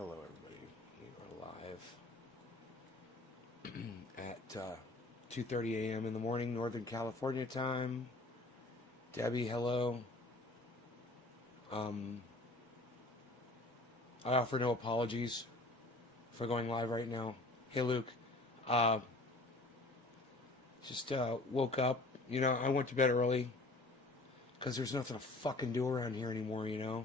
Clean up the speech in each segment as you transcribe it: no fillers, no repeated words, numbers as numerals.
Hello, everybody. You are live at 2:30 a.m. in the morning, Northern California time. Debbie, hello. I offer no apologies for going live right now. Hey, Luke. Just woke up. You know, I went to bed early because there's nothing to fucking do around here anymore, you know.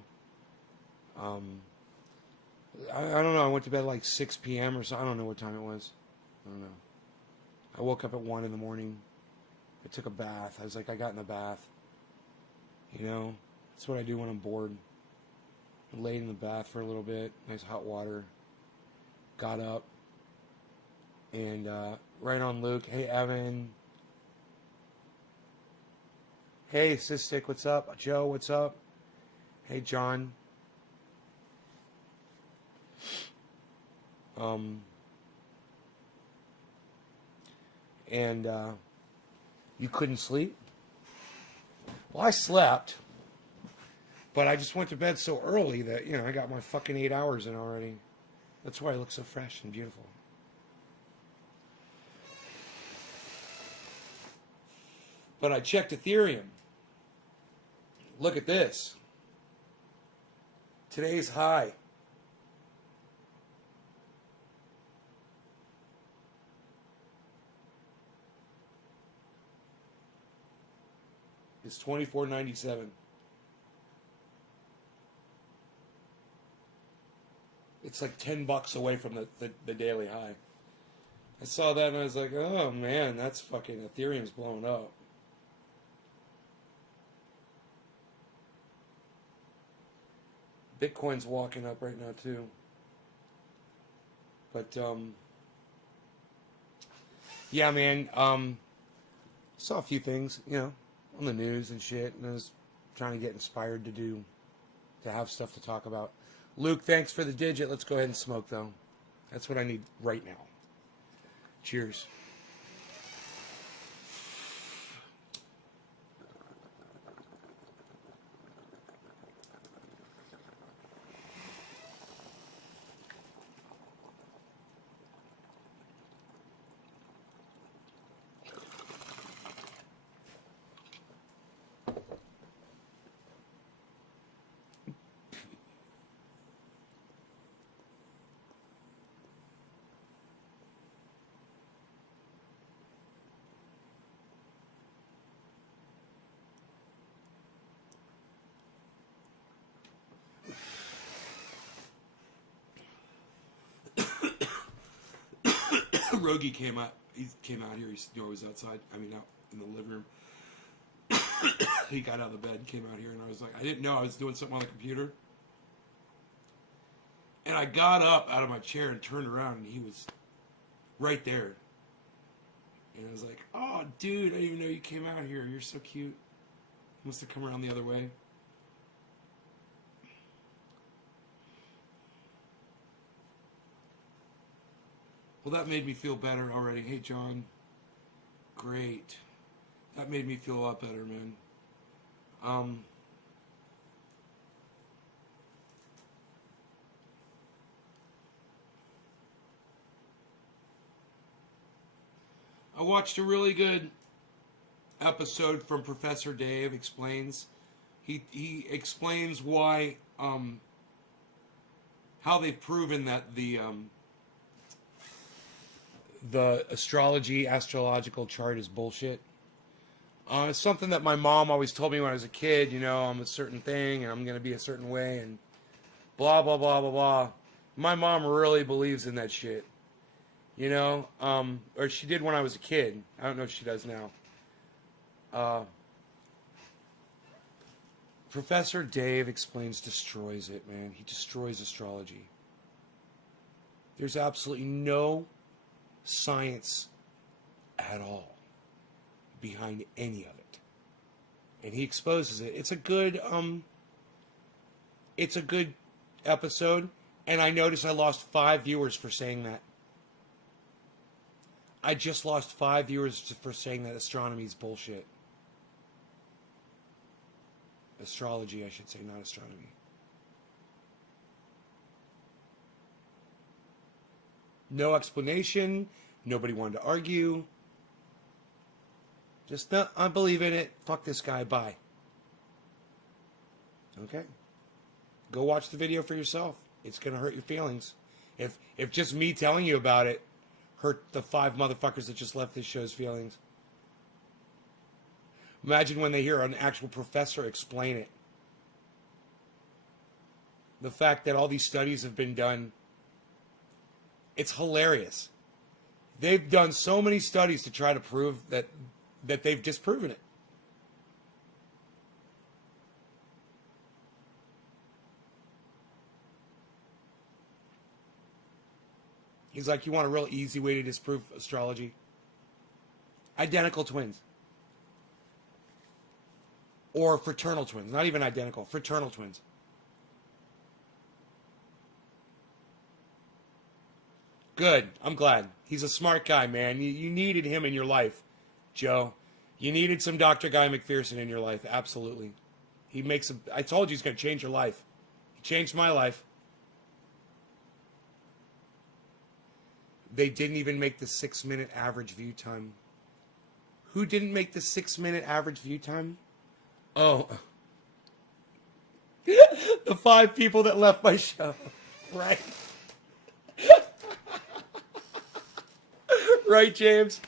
I don't know. I went to bed like 6 p.m. or so. I don't know what time it was. I don't know. I woke up at 1 in the morning. I took a bath. I was like, I got in the bath. You know, that's what I do when I'm bored. I laid in the bath for a little bit. Nice hot water. Got up. And right on Luke. Hey, Evan. Hey, Cystic, what's up? Joe, what's up? Hey, John. And you couldn't sleep? Well, I slept, but I just went to bed so early that, you know, I got my fucking 8 hours in already. That's why I look so fresh and beautiful. But I checked Ethereum. Look at this. Today's high. It's $24.97. It's like $10 away from the daily high. I saw that and I was like, oh man, that's fucking Ethereum's blowing up. Bitcoin's walking up right now too. But yeah, man, saw a few things, you know, on the news and shit, and I was trying to get inspired to have stuff to talk about. Luke, thanks for the digit. Let's go ahead and smoke, though. That's what I need right now. Cheers. Rogie came out. He came out here. He was outside. I mean, out in the living room. He got out of the bed, came out here, and I was like, I didn't know I was doing something on the computer. And I got up out of my chair and turned around, and he was right there. And I was like, oh, dude, I didn't even know you came out here. You're so cute. You must have come around the other way. Well, that made me feel better already. Hey, John. Great. That made me feel a lot better, man. I watched a really good episode from Professor Dave Explains. He explains why, how they've proven that the astrological chart is bullshit. It's something that my mom always told me when I was a kid, you know, I'm a certain thing and I'm going to be a certain way and blah, blah, blah, blah, blah. My mom really believes in that shit, you know, or she did when I was a kid. I don't know if she does now. Professor Dave Explains destroys it, man. He destroys astrology. There's absolutely no science at all behind any of it, and he exposes it. It's a good episode, and I noticed I lost 5 viewers for saying that. I just lost 5 viewers for saying that astronomy is bullshit. Astrology, I should say, not astronomy. No explanation. Nobody wanted to argue. Just, no, I believe in it. Fuck this guy. Bye. Okay. Go watch the video for yourself. It's going to hurt your feelings. If just me telling you about it hurt the 5 motherfuckers that just left this show's feelings. Imagine when they hear an actual professor explain it. The fact that all these studies have been done. It's hilarious. They've done so many studies to try to prove that they've disproven it. He's like, you want a real easy way to disprove astrology? Identical twins. Or fraternal twins. Not even identical. Fraternal twins. Good. I'm glad. He's a smart guy, man. You needed him in your life, Joe. You needed some Dr. Guy McPherson in your life. Absolutely. I told you he's going to change your life. He changed my life. They didn't even make the 6-minute average view time. Who didn't make the 6-minute average view time? Oh. The 5 people that left my show. Right. Right, James?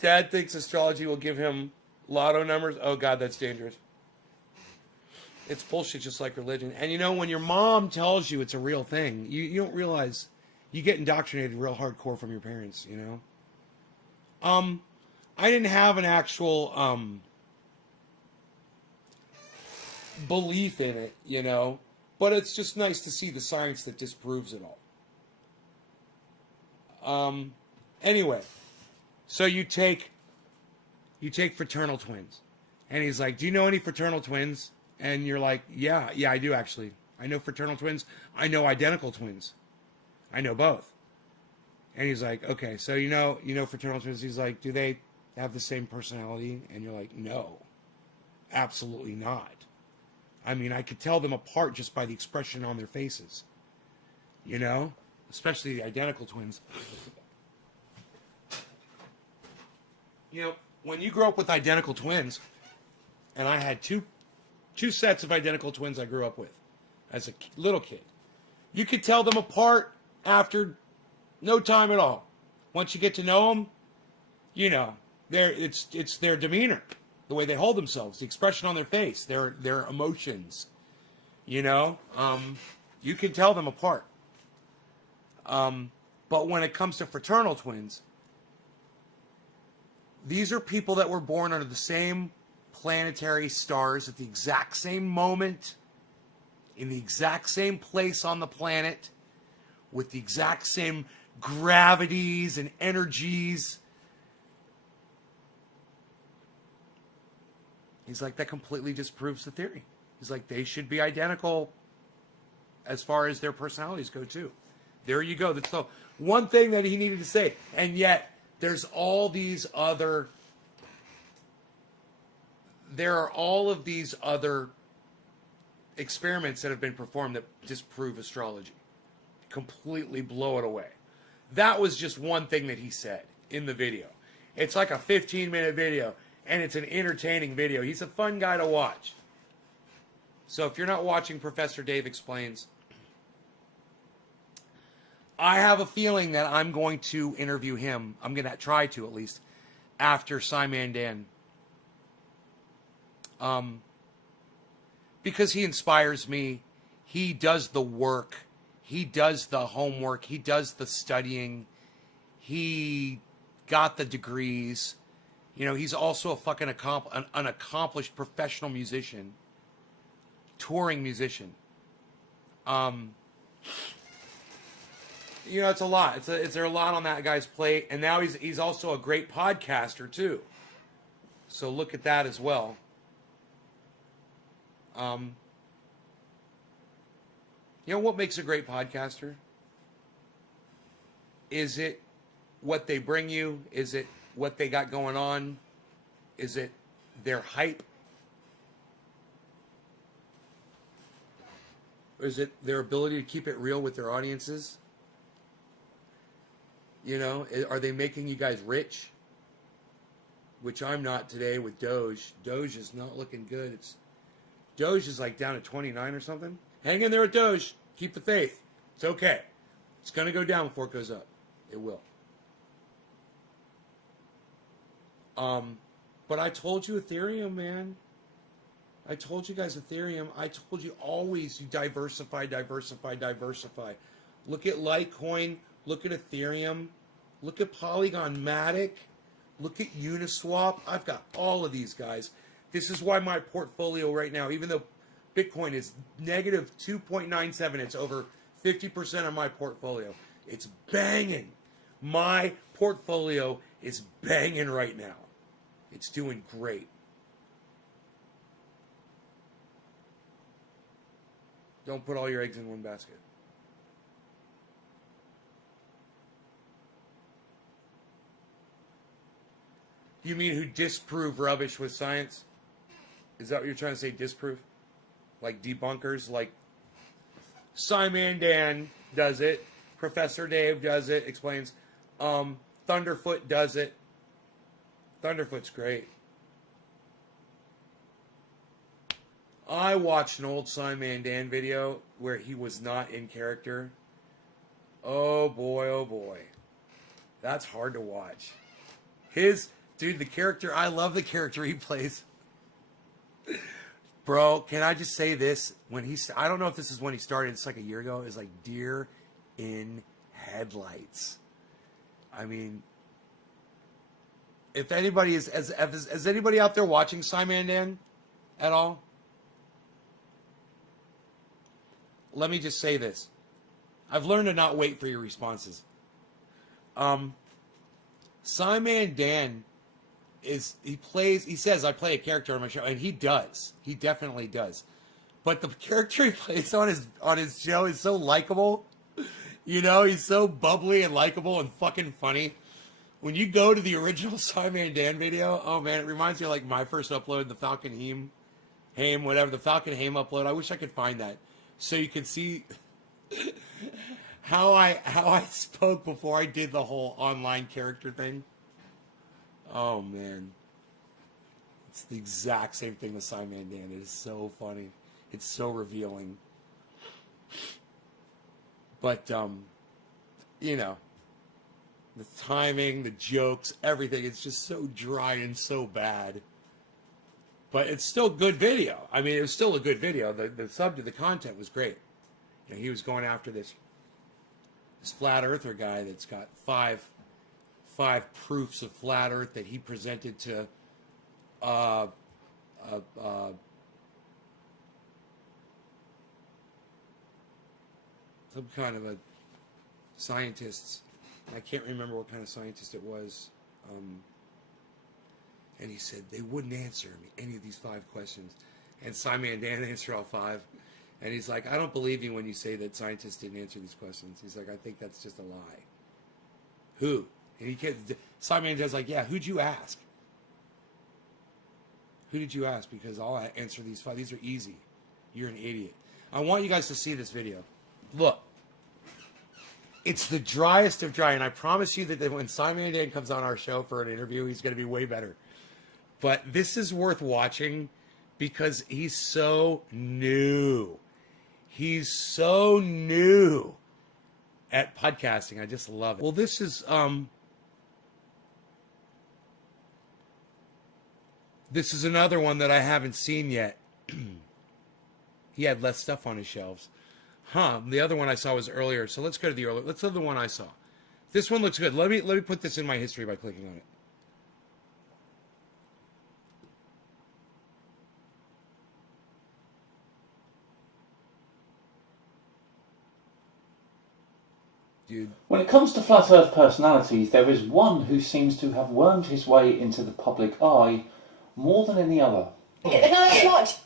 Dad thinks astrology will give him lotto numbers. Oh, God, that's dangerous. It's bullshit just like religion. And you know, when your mom tells you it's a real thing, you don't realize you get indoctrinated real hardcore from your parents, you know? I didn't have an actual belief in it, you know? But it's just nice to see the science that disproves it all. Anyway, so you take fraternal twins. And he's like, do you know any fraternal twins? And you're like, yeah, I do actually. I know fraternal twins. I know identical twins. I know both. And he's like, okay, so you know fraternal twins. He's like, do they have the same personality? And you're like, no, absolutely not. I mean, I could tell them apart just by the expression on their faces. You know? Especially the identical twins. You know, when you grow up with identical twins, and I had two sets of identical twins I grew up with as a little kid, you could tell them apart after no time at all. Once you get to know them, you know, it's their demeanor, the way they hold themselves, the expression on their face, their emotions. You know, you can tell them apart. But when it comes to fraternal twins, these are people that were born under the same planetary stars at the exact same moment, in the exact same place on the planet, with the exact same gravities and energies. He's like, that completely disproves the theory. He's like, they should be identical as far as their personalities go too. There you go. That's the one thing that he needed to say. And yet, there are all of these other experiments that have been performed that disprove astrology. Completely blow it away. That was just one thing that he said in the video. It's like a 15-minute video, and it's an entertaining video. He's a fun guy to watch. So if you're not watching Professor Dave Explains, I have a feeling that I'm going to interview him. I'm going to try to, at least, after Simon Dan. Because he inspires me. He does the work. He does the homework. He does the studying. He got the degrees. You know, he's also a fucking an accomplished professional musician. Touring musician. You know, it's a lot. It's there a lot on that guy's plate, and now he's also a great podcaster too. So look at that as well. You know what makes a great podcaster? Is it what they bring you? Is it what they got going on? Is it their hype? Or is it their ability to keep it real with their audiences? You know, are they making you guys rich? Which I'm not today with Doge. Doge is not looking good. Doge is like down at 29 or something. Hang in there with Doge. Keep the faith. It's okay. It's going to go down before it goes up. It will. But I told you Ethereum, man. I told you guys Ethereum. I told you always you diversify. Look at Litecoin. Look at Ethereum. Look at Polygon Matic. Look at Uniswap. I've got all of these guys. This is why my portfolio right now, even though Bitcoin is negative 2.97, it's over 50% of my portfolio. It's banging. My portfolio is banging right now. It's doing great. Don't put all your eggs in one basket. You mean who disprove rubbish with science? Is that what you're trying to say, disprove? Like debunkers? Like Simon Dan does it. Professor Dave does it, explains. Thunderfoot does it. Thunderfoot's great. I watched an old Simon Dan video where he was not in character. Oh boy. That's hard to watch. Dude, the character, I love the character he plays. Bro, can I just say this? I don't know if this is when he started, it's like a year ago. It's like deer in headlights. I mean, if anybody is anybody out there watching Simon Dan at all? Let me just say this. I've learned to not wait for your responses. Simon Dan he says I play a character on my show, and he does. He definitely does. But the character he plays on his show is so likable. You know, he's so bubbly and likable and fucking funny. When you go to the original Simon Dan video, oh man, it reminds me of like my first upload, the Falcon Haim, whatever, the Falcon Haim upload. I wish I could find that so you could see how I spoke before I did the whole online character thing. Oh man, it's the exact same thing with Simon Dan. It is so funny. It's so revealing. But you know, the timing, the jokes, everything, it's just so dry and so bad. But it's still good video. I mean, it was still a good video. The content was great. You know, he was going after this flat earther guy that's got five proofs of flat earth that he presented to some kind of a scientist. I can't remember what kind of scientist it was. And he said they wouldn't answer me any of these 5 questions. And Simon Dan answered all 5. And he's like, I don't believe you when you say that scientists didn't answer these questions. He's like, I think that's just a lie. Who? And Simon Dan's like, yeah, who'd you ask? Who did you ask? Because I'll answer these 5. These are easy. You're an idiot. I want you guys to see this video. Look. It's the driest of dry, and I promise you that when Simon Dan comes on our show for an interview, he's going to be way better. But this is worth watching because he's so new. He's so new at podcasting. I just love it. Well, this is another one that I haven't seen yet. He had less stuff on his shelves. The other one I saw was earlier. So let's go to the earlier. Let's go to the one I saw. This one looks good. Let me put this in my history by clicking on it. Dude. When it comes to flat earth personalities, there is one who seems to have wormed his way into the public eye more than any other.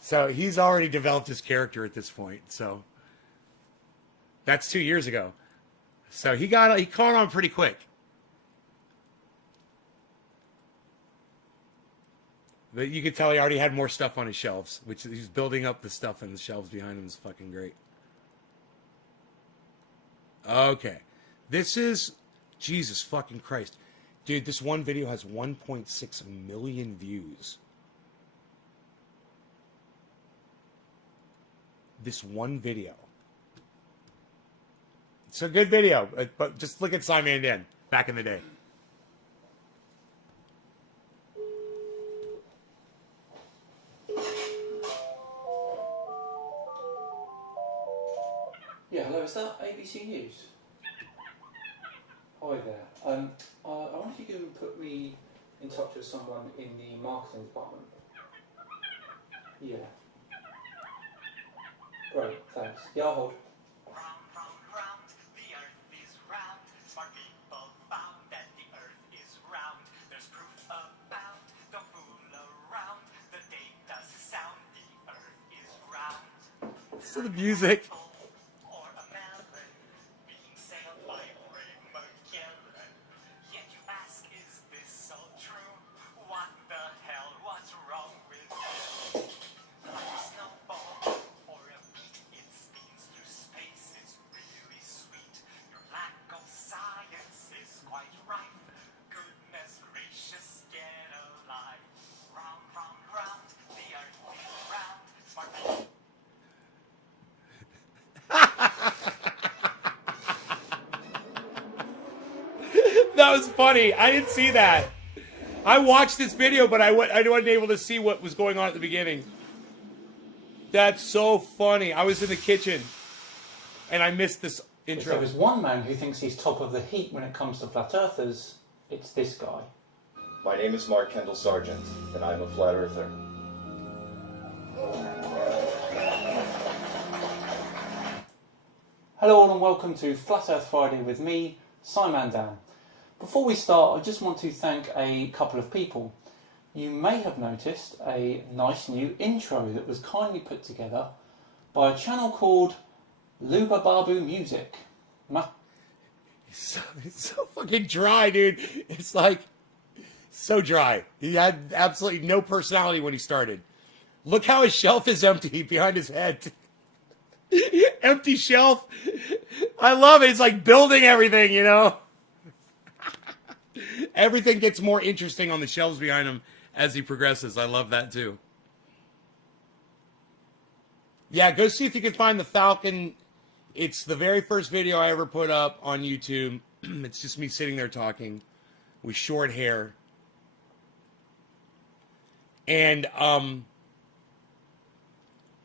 So he's already developed his character at this point. So that's 2 years ago. So he caught on pretty quick. But you could tell he already had more stuff on his shelves, which he's building up the stuff on the shelves behind him is fucking great. Okay. This is Jesus fucking Christ. Dude, this one video has 1.6 million views. This one video. It's a good video, but just look at Simon Dan back in the day. Yeah, hello, is that ABC News? Hi there. I wonder if you can put me in touch with someone in the marketing department. Yeah. Great, thanks. Yeah, I'll hold. Round, round, round, the earth is round. Smart people found that the earth is round. There's proof abound, don't fool around. The data's sound, the earth is round. Listen to the music. Or a melon being sailed by Ray Magellan. Yet you ask, is this all true? What the hell, what's wrong with you? Like a snowball or a beat, it spins through space, it's really sweet. Your lack of science is quite ripe. Goodness gracious, get alive. Round, round, round, the earth is round. Smart people. That was funny. I didn't see that. I watched this video, but I wasn't able to see what was going on at the beginning. That's so funny. I was in the kitchen, and I missed this If intro. there is one man who thinks he's top of the heap when it comes to flat earthers, it's this guy. My name is Mark Kendall Sargent, and I'm a flat earther. Hello all and welcome to Flat Earth Friday with me, Simon Dan. Before we start, I just want to thank a couple of people. You may have noticed a nice new intro that was kindly put together by a channel called Luba Babu Music. It's so fucking dry, dude. It's like so dry. He had absolutely no personality when he started. Look how his shelf is empty behind his head. Empty shelf. I love it. It's like building everything, you know. Everything gets more interesting on the shelves behind him as he progresses. I love that too. Yeah, go see if you can find the Falcon. It's the very first video I ever put up on YouTube. It's just me sitting there talking with short hair. And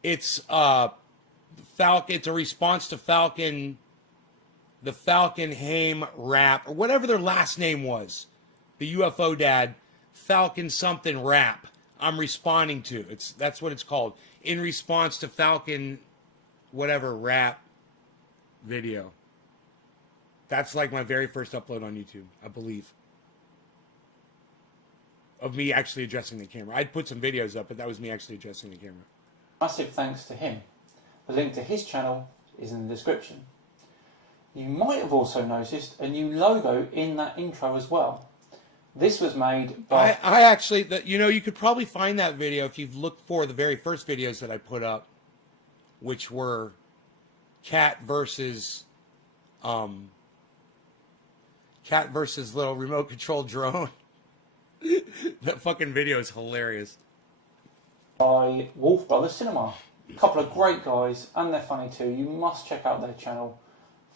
it's Falcon. It's a response to Falcon, the Falcon Haim rap, or whatever their last name was. The UFO dad, Falcon something rap. I'm responding to. That's what it's called. In response to Falcon, whatever rap video. That's like my very first upload on YouTube, I believe. Of me actually addressing the camera. I'd put some videos up, but that was me actually addressing the camera. Massive thanks to him. The link to his channel is in the description. You might have also noticed a new logo in that intro as well. This was made by... I actually, you could probably find that video if you've looked for the very first videos that I put up, which were cat versus little remote control drone. That fucking video is hilarious. by Wolf Brothers Cinema. A couple of great guys, and they're funny too. You must check out their channel.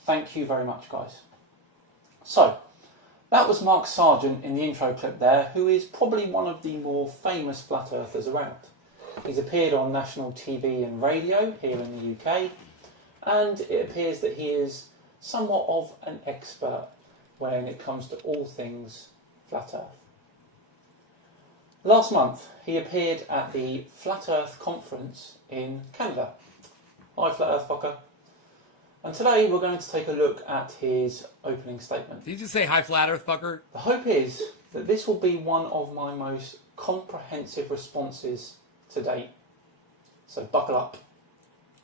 Thank you very much, guys. So, that was Mark Sargent in the intro clip there, who is probably one of the more famous flat earthers around. He's appeared on national TV and radio here in the UK, and it appears that he is somewhat of an expert when it comes to all things flat earth. Last month, he appeared at the Flat Earth Conference in Canada. Hi, Flat Earth fucker. And today we're going to take a look at his opening statement. Did you just say hi, flat earth fucker? The hope is that this will be one of my most comprehensive responses to date. So buckle up.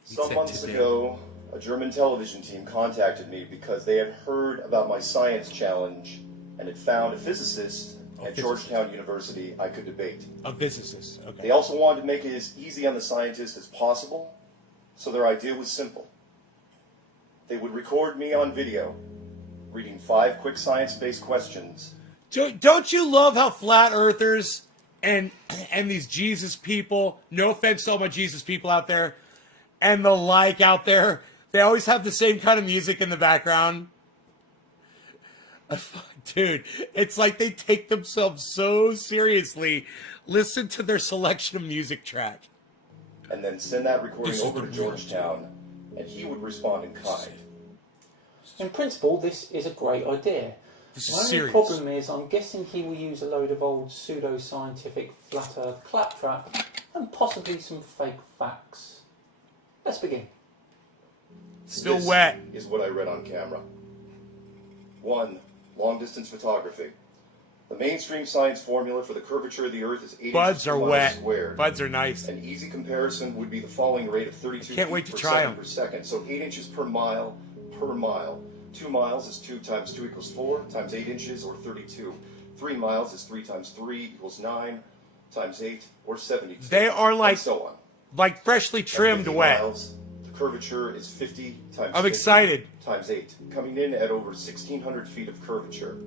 Some months ago, a German television team contacted me because they had heard about my science challenge and had found a physicist at Georgetown University I could debate. A physicist, okay. They also wanted to make it as easy on the scientist as possible, so their idea was simple. They would record me on video reading 5 quick science-based questions. Don't you love how flat earthers and these Jesus people, no offense to all my Jesus people out there, and the like out there, they always have the same kind of music in the background? Dude, it's like they take themselves so seriously. Listen to their selection of music track. And then send that recording over to Georgetown, and he would respond in kind. In principle, this is a great idea. This The is only serious. problem is I'm guessing he will use a load of old pseudo-scientific flat earth claptrap and possibly some fake facts. Let's begin. Still This wet. is what I read on camera. 1. Long-distance photography. The mainstream science formula for the curvature of the Earth is 8 Buds inches per are mile wet. squared. Buds are nice. An easy comparison would be the falling rate of 32 Can't feet wait to per try second 'em. per second. So 8 inches per mile per mile. 2 miles is 2 times 2 equals 4 times 8 inches or 32. 3 miles is 3 times 3 equals 9 times 8 or 72. They are like and so on. like freshly At trimmed 50 wet. miles, the curvature is 50 times I'm 50 excited. times 8, coming in at over 1,600 feet of curvature.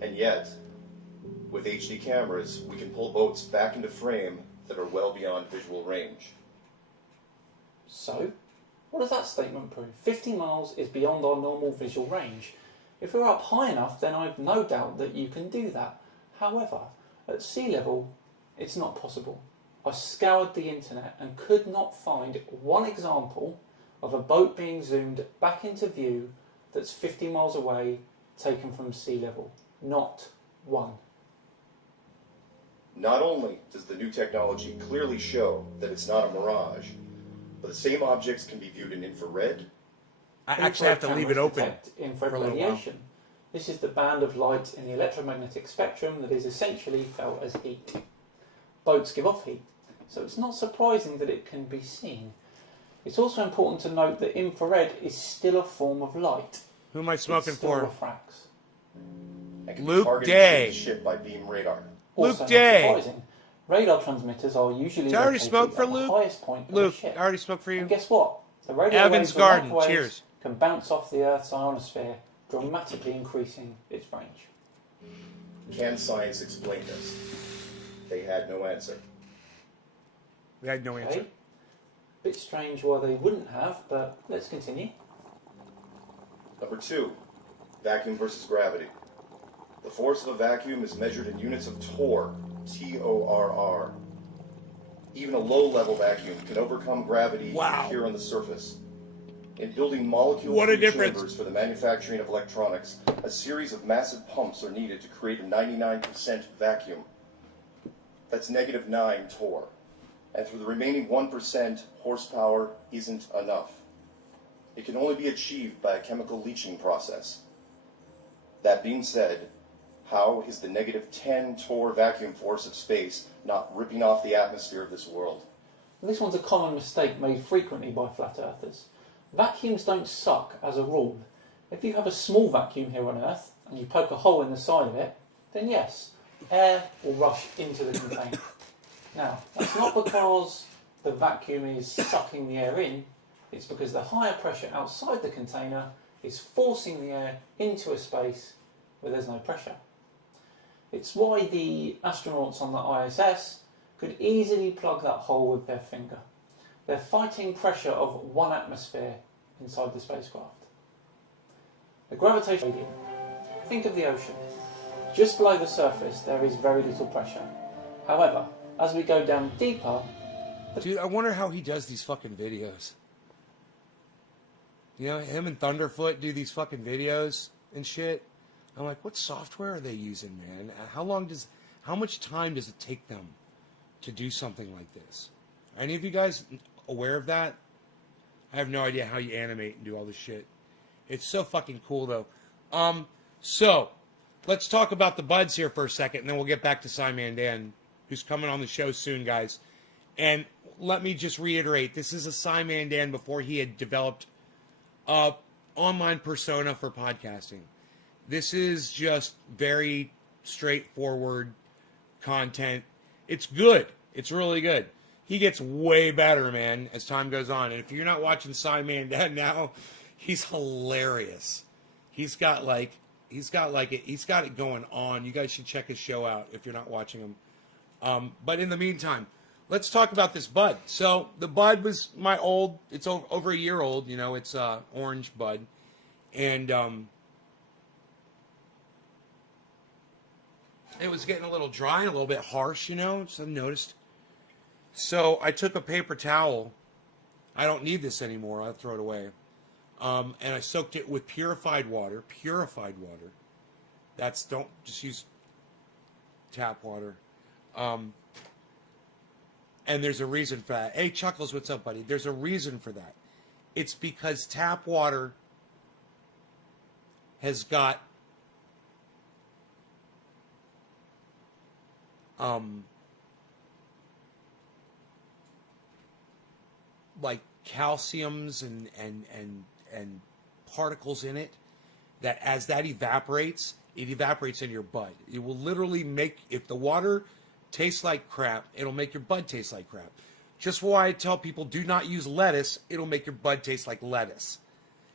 And yet, with HD cameras, we can pull boats back into frame that are well beyond visual range. So, what does that statement prove? 50 miles is beyond our normal visual range. If we're up high enough, then I've no doubt that you can do that. However, at sea level, it's not possible. I scoured the internet and could not find one example of a boat being zoomed back into view that's 50 miles away, taken from sea level. Not one. Not only does the new technology clearly show that it's not a mirage, but the same objects can be viewed in infrared. I actually have to leave it Infrared open. cameras detect infrared for a little while. radiation. This is the band of light in the electromagnetic spectrum that is essentially felt as heat. Boats give off heat, so it's not surprising that it can be seen. It's also important to note that infrared is still a form of light. Who am I smoking It still for? refracts. And can Luke be targeted Day. to the ship by beam radar. Luke Also not Day. surprising, radar transmitters are usually Did I already located smoke for at the Luke? highest point of Luke, the ship. I already spoke for And you. guess what? The radio Evans waves of Garden, microwaves cheers. can bounce off the Earth's ionosphere, dramatically increasing its range. Can science explain this? They had no answer. We had no answer. Okay? Bit strange why they wouldn't have, but let's continue. Number 2, vacuum versus gravity. The force of a vacuum is measured in units of torr, T-O-R-R. Even a low-level vacuum can overcome gravity Wow. here on the surface. In building molecule What a difference. chambers for the manufacturing of electronics, a series of massive pumps are needed to create a 99% vacuum. That's -9 torr. And for the remaining 1%, horsepower isn't enough. It can only be achieved by a chemical leaching process. That being said, how is the -10 torr vacuum force of space not ripping off the atmosphere of this world? And this one's a common mistake made frequently by flat earthers. Vacuums don't suck as a rule. If you have a small vacuum here on Earth and you poke a hole in the side of it, then yes, air will rush into the container. Now, that's not because the vacuum is sucking the air in, it's because the higher pressure outside the container is forcing the air into a space where there's no pressure. It's why the astronauts on the ISS could easily plug that hole with their finger. They're fighting pressure of 1 atmosphere inside the spacecraft. The gravitational gradient. Think of the ocean. Just below the surface there is very little pressure. However, as we go down deeper, Dude, I wonder how he does these fucking videos. You know, him and Thunderfoot do these fucking videos and shit. I'm like, what software are they using, man? How much time does it take them to do something like this? Are any of you guys aware of that? I have no idea how you animate and do all this shit. It's so fucking cool, though. So, let's talk about the buds here for a second, and then we'll get back to Simon Dan, who's coming on the show soon, guys. And let me just reiterate, this is a Simon Dan before he had developed a online persona for podcasting. This is just very straightforward content. It's good. It's really good. He gets way better, man, as time goes on. And if you're not watching Simon Dan now, he's hilarious. He's got it going on. You guys should check his show out if you're not watching him. But in the meantime, let's talk about this bud. So the bud was it's over a year old. It's orange bud, and it was getting a little dry and a little bit harsh. Just I noticed. So I took a paper towel. I don't need this anymore. I'll throw it away. And I soaked it with purified water. Don't just use tap water. And there's a reason for that. Hey, Chuckles, what's up, buddy? There's a reason for that. It's because tap water has got like calciums and particles in it that as that evaporates, it evaporates in your bud. It will literally if the water tastes like crap, it'll make your bud taste like crap. Just why I tell people do not use lettuce, it'll make your bud taste like lettuce.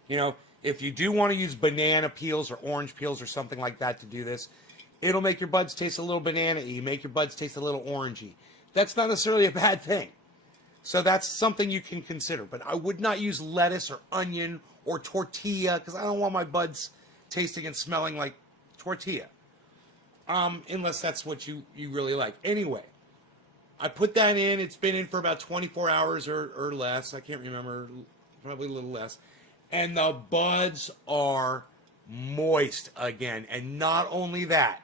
If you do want to use banana peels or orange peels or something like that to do this, it'll make your buds taste a little banana-y, make your buds taste a little orangey. That's not necessarily a bad thing. So that's something you can consider. But I would not use lettuce or onion or tortilla because I don't want my buds tasting and smelling like tortilla. Unless that's what you really like. Anyway, I put that in. It's been in for about 24 hours or less. I can't remember. Probably a little less. And the buds are moist again. And not only that,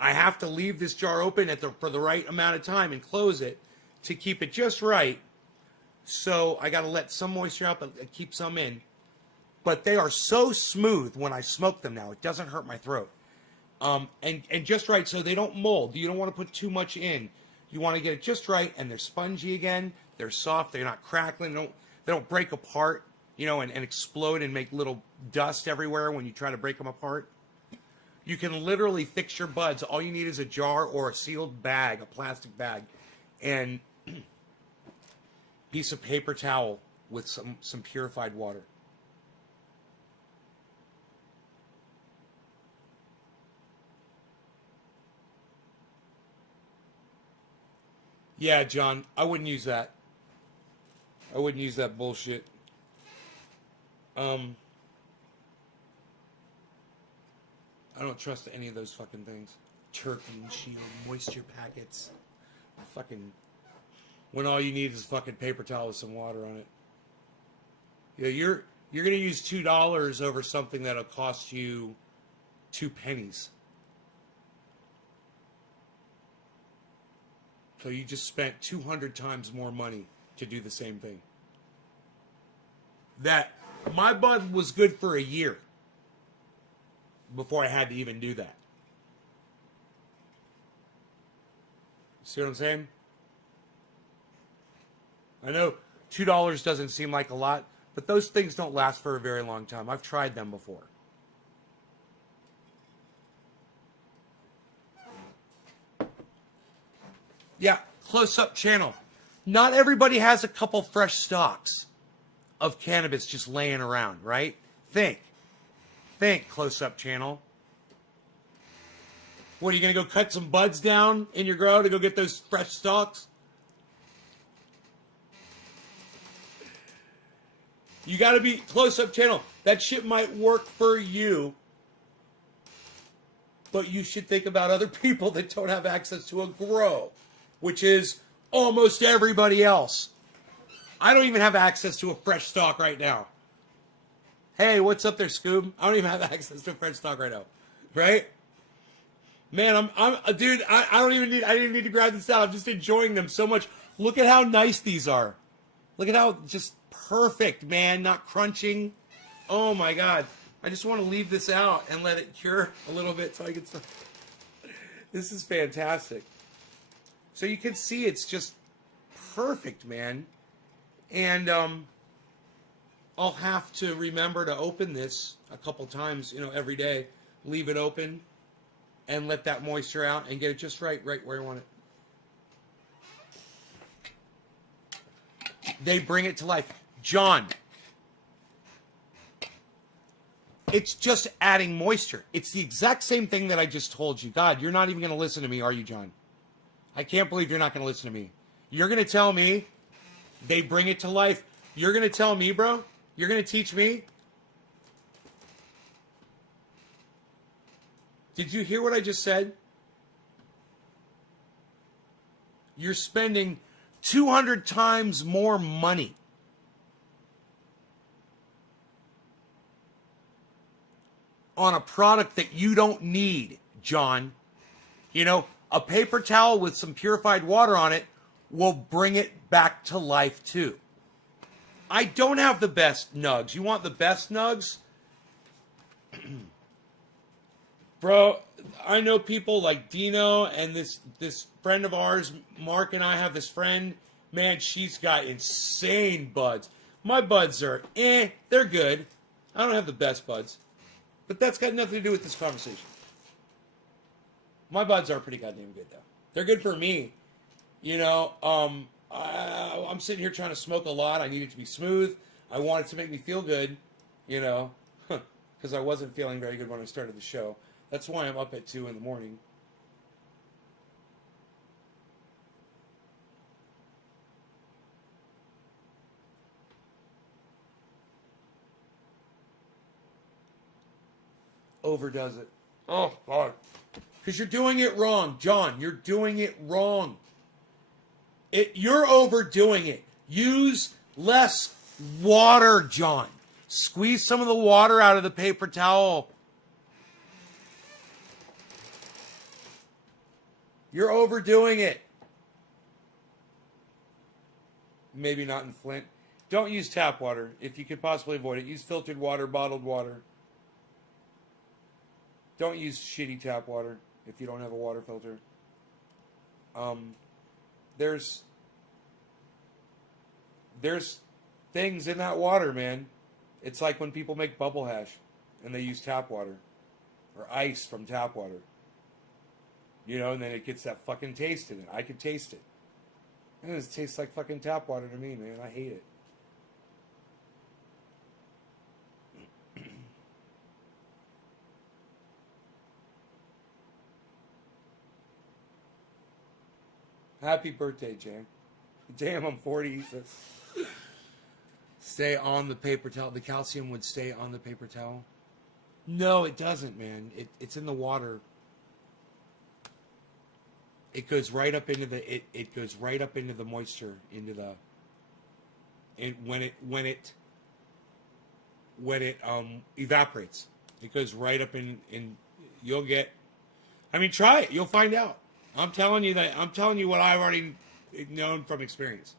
I have to leave this jar open for the right amount of time and close it to keep it just right. So I got to let some moisture out, but keep some in. But they are so smooth when I smoke them now. It doesn't hurt my throat. And just right so they don't mold. You don't want to put too much in. You want to get it just right, and they're spongy again. They're soft. They're not crackling. They don't break apart, and explode and make little dust everywhere when you try to break them apart. You can literally fix your buds. All you need is a jar or a sealed bag, a plastic bag, and piece of paper towel with some purified water. Yeah, John, I wouldn't use that. I wouldn't use that bullshit. I don't trust any of those fucking things. Terpene shield, moisture packets. Fucking, when all you need is fucking paper towel with some water on it. Yeah, you're gonna use $2 over something that'll cost you 2 pennies. So you just spent 200 times more money to do the same thing. My bud was good for a year before I had to even do that. See what I'm saying? I know $2 doesn't seem like a lot, but those things don't last for a very long time. I've tried them before. Yeah, close-up channel. Not everybody has a couple fresh stalks of cannabis just laying around, right? Think, close-up channel. What, are you going to go cut some buds down in your grow to go get those fresh stalks? You got to be close-up channel. That shit might work for you, but you should think about other people that don't have access to a grow, which is almost everybody else. I don't even have access to a fresh stalk right now. Hey, what's up there, Scoob? I don't even have access to a fresh stalk right now. Right? Man, dude, I didn't need to grab this out. I'm just enjoying them so much. Look at how nice these are. Look at how just perfect, man. Not crunching. Oh my God. I just want to leave this out and let it cure a little bit so I can start. This is fantastic. So you can see it's just perfect, man. And I'll have to remember to open this a couple times, every day. Leave it open and let that moisture out and get it just right where you want it. They bring it to life. John, It's just adding moisture. It's the exact same thing that I just told you. God, you're not even going to listen to me, are you, John? I can't believe you're not going to listen to me. You're going to tell me they bring it to life. You're going to tell me, bro? You're going to teach me? Did you hear what I just said? You're spending 200 times more money on a product that you don't need, John. You know, a paper towel with some purified water on it will bring it back to life too. I don't have the best nugs. You want the best nugs? Bro, I know people like Dino and this friend of ours, Mark, and I have this friend. Man, she's got insane buds. My buds are they're good. I don't have the best buds. But that's got nothing to do with this conversation. My buds are pretty goddamn good, though. They're good for me. You know, I'm sitting here trying to smoke a lot. I need it to be smooth. I want it to make me feel good, you know, because I wasn't feeling very good when I started the show. That's why I'm up at 2 in the morning. Overdoes it. Oh, God. Because you're doing it wrong, John. You're doing it wrong. You're overdoing it. Use less water, John. Squeeze some of the water out of the paper towel. You're overdoing it. Maybe not in Flint. Don't use tap water if you could possibly avoid it. Use filtered water, bottled water. Don't use shitty tap water if you don't have a water filter. There's things in that water, man. It's like when people make bubble hash and they use tap water or ice from tap water. You know, and then it gets that fucking taste in it. I can taste it. And it tastes like fucking tap water to me, man. I hate it. Happy birthday, Jay. Damn, I'm 40. Stay on the paper towel. The calcium would stay on the paper towel. No, it doesn't, man. It's in the water. It goes right up into the it goes right up into the moisture, into the when it evaporates. It goes right up in you'll get, I mean, try it. You'll find out. I'm telling you what I've already known from experience.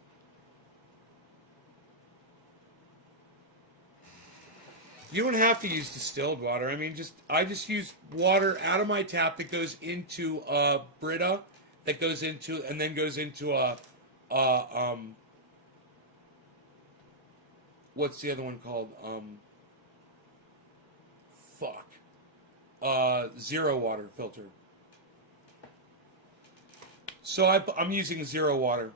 You don't have to use distilled water. I mean, I just use water out of my tap that goes into a Brita, that goes into and then goes into a what's the other one called? Zero water filter. So I'm using zero water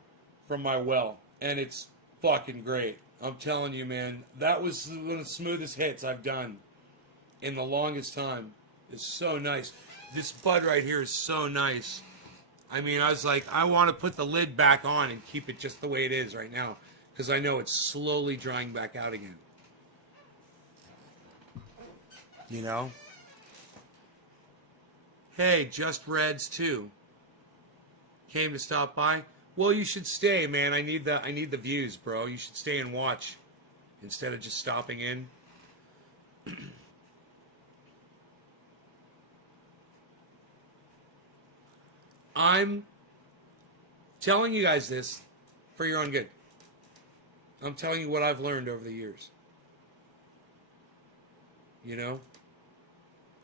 from my well, and it's fucking great. I'm telling you, man, that was one of the smoothest hits I've done in the longest time. It's so nice. This bud right here is so nice. I mean, I was like, I want to put the lid back on and keep it just the way it is right now, because I know it's slowly drying back out again. You know? Hey, Just Reds too. Came to stop by. Well, you should stay, man. I need the views, bro. You should stay and watch instead of just stopping in. I'm telling you guys this for your own good. I'm telling you what I've learned over the years. You know?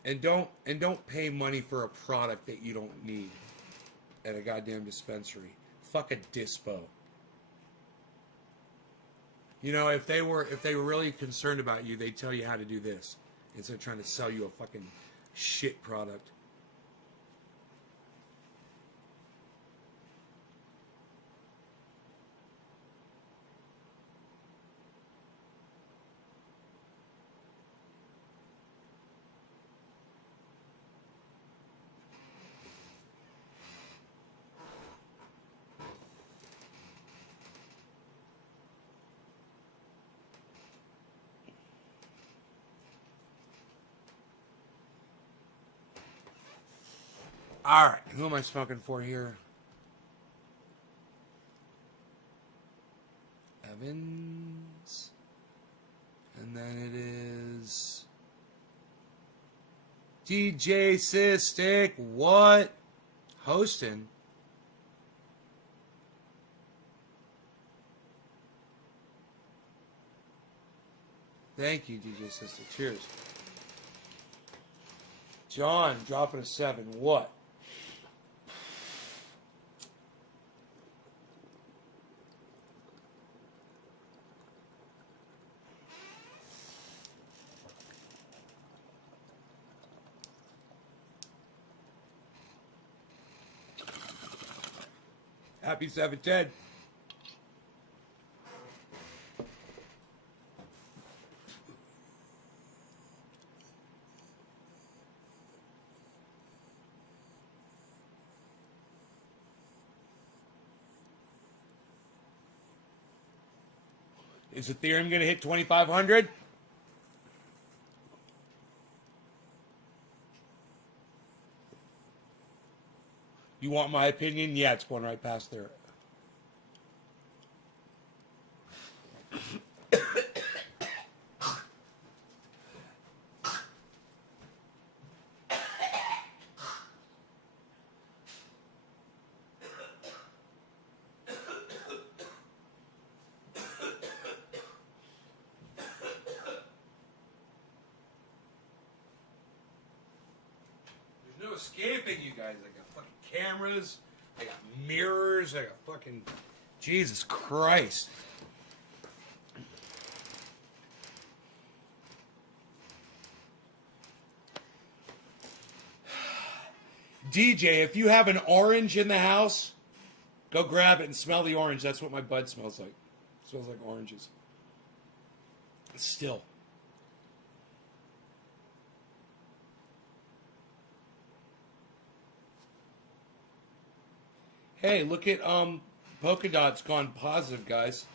And don't pay money for a product that you don't need at a goddamn dispensary. Fuck a dispo. You know, if they were really concerned about you, they'd tell you how to do this instead of trying to sell you a fucking shit product. All right, who am I smoking for here? Evans. And then it is DJ Sistik. What? Hosting. Thank you, DJ Sistik. Cheers. John dropping a 7. What? Happy 710. Is Ethereum going to hit 2,500? You want my opinion? Yeah, it's going right past there. There's no escaping you guys. I got fucking cameras. I got mirrors. I got fucking... Jesus Christ. DJ, if you have an orange in the house, go grab it and smell the orange. That's what my bud smells like. It smells like oranges. Still. Hey, look at Polkadot's gone positive, guys.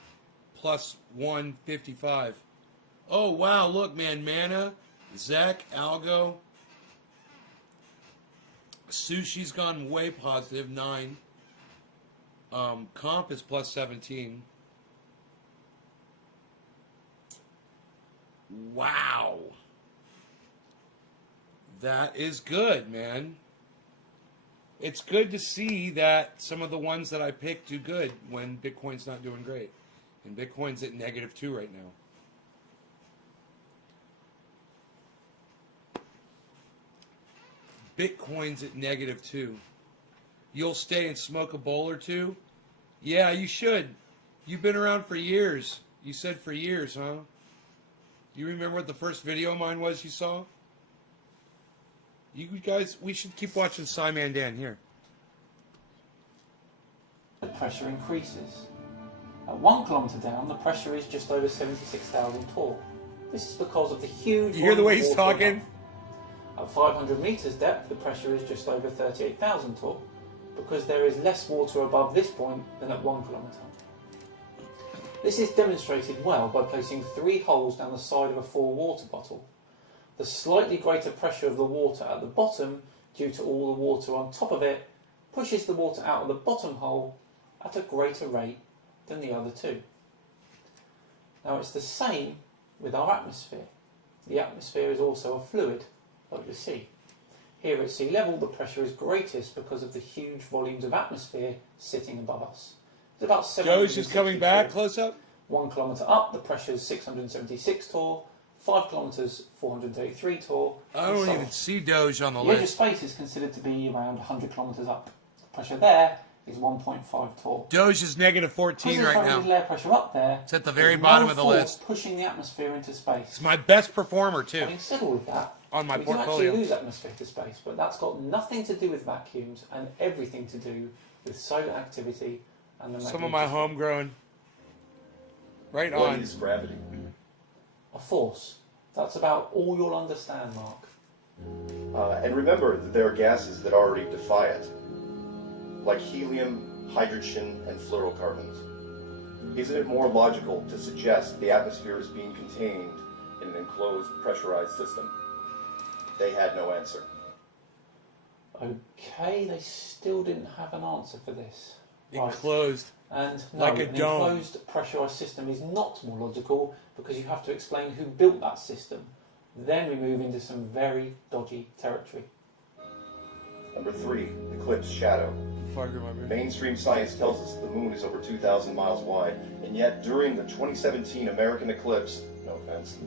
Plus 155. Oh wow, look man, Mana, Zach, Algo. Sushi's gone way positive, 9. Comp is plus 17. Wow. That is good, man. It's good to see that some of the ones that I picked do good when Bitcoin's not doing great. And Bitcoin's at -2 right now. Bitcoin's at -2. You'll stay and smoke a bowl or two? Yeah, you should. You've been around for years. You said for years, huh? You remember what the first video of mine was you saw? You guys, we should keep watching Simon Dan here. The pressure increases. At 1 kilometre down, the pressure is just over 76,000 torr. This is because of the huge... You hear the way he's talking? At 500 metres depth, the pressure is just over 38,000 torr, because there is less water above this point than at 1 kilometre. This is demonstrated well by placing 3 holes down the side of a full water bottle. The slightly greater pressure of the water at the bottom, due to all the water on top of it, pushes the water out of the bottom hole at a greater rate than the other 2. Now it's the same with our atmosphere. The atmosphere is also a fluid, like the sea. Here at sea level, the pressure is greatest because of the huge volumes of atmosphere sitting above us. It's about 760 Doge is coming back, close up. 1 kilometre up, the pressure is 676 torr. 5 kilometres, 433 torr. I don't even see Doge on the The edge of list. space is considered to be around 100 kilometres up. The pressure there is 1.5 torr. Doge is -14 right now. Layer pressure up there. It's at the very there's bottom no of the force list. pushing the atmosphere into space. It's my best performer too Having said all of that, on my we do portfolio. actually lose atmosphere to space, but that's got nothing to do with vacuums and everything to do with solar activity and the Some of my magnetism. homegrown. Right What on. is gravity? A force. That's about all you'll understand, Mark. And remember that there are gases that already defy it, like helium, hydrogen, and fluorocarbons. Isn't it more logical to suggest the atmosphere is being contained in an enclosed, pressurized system? They had no answer. Okay, they still didn't have an answer for this. Right. Enclosed. And no, Like a an dome. enclosed pressurised system is not more logical because you have to explain who built that system. Then we move into some very dodgy territory. Number 3, eclipse shadow. Fuck, remember. Mainstream science tells us the moon is over 2,000 miles wide, and yet during the 2017 American eclipse, no offense,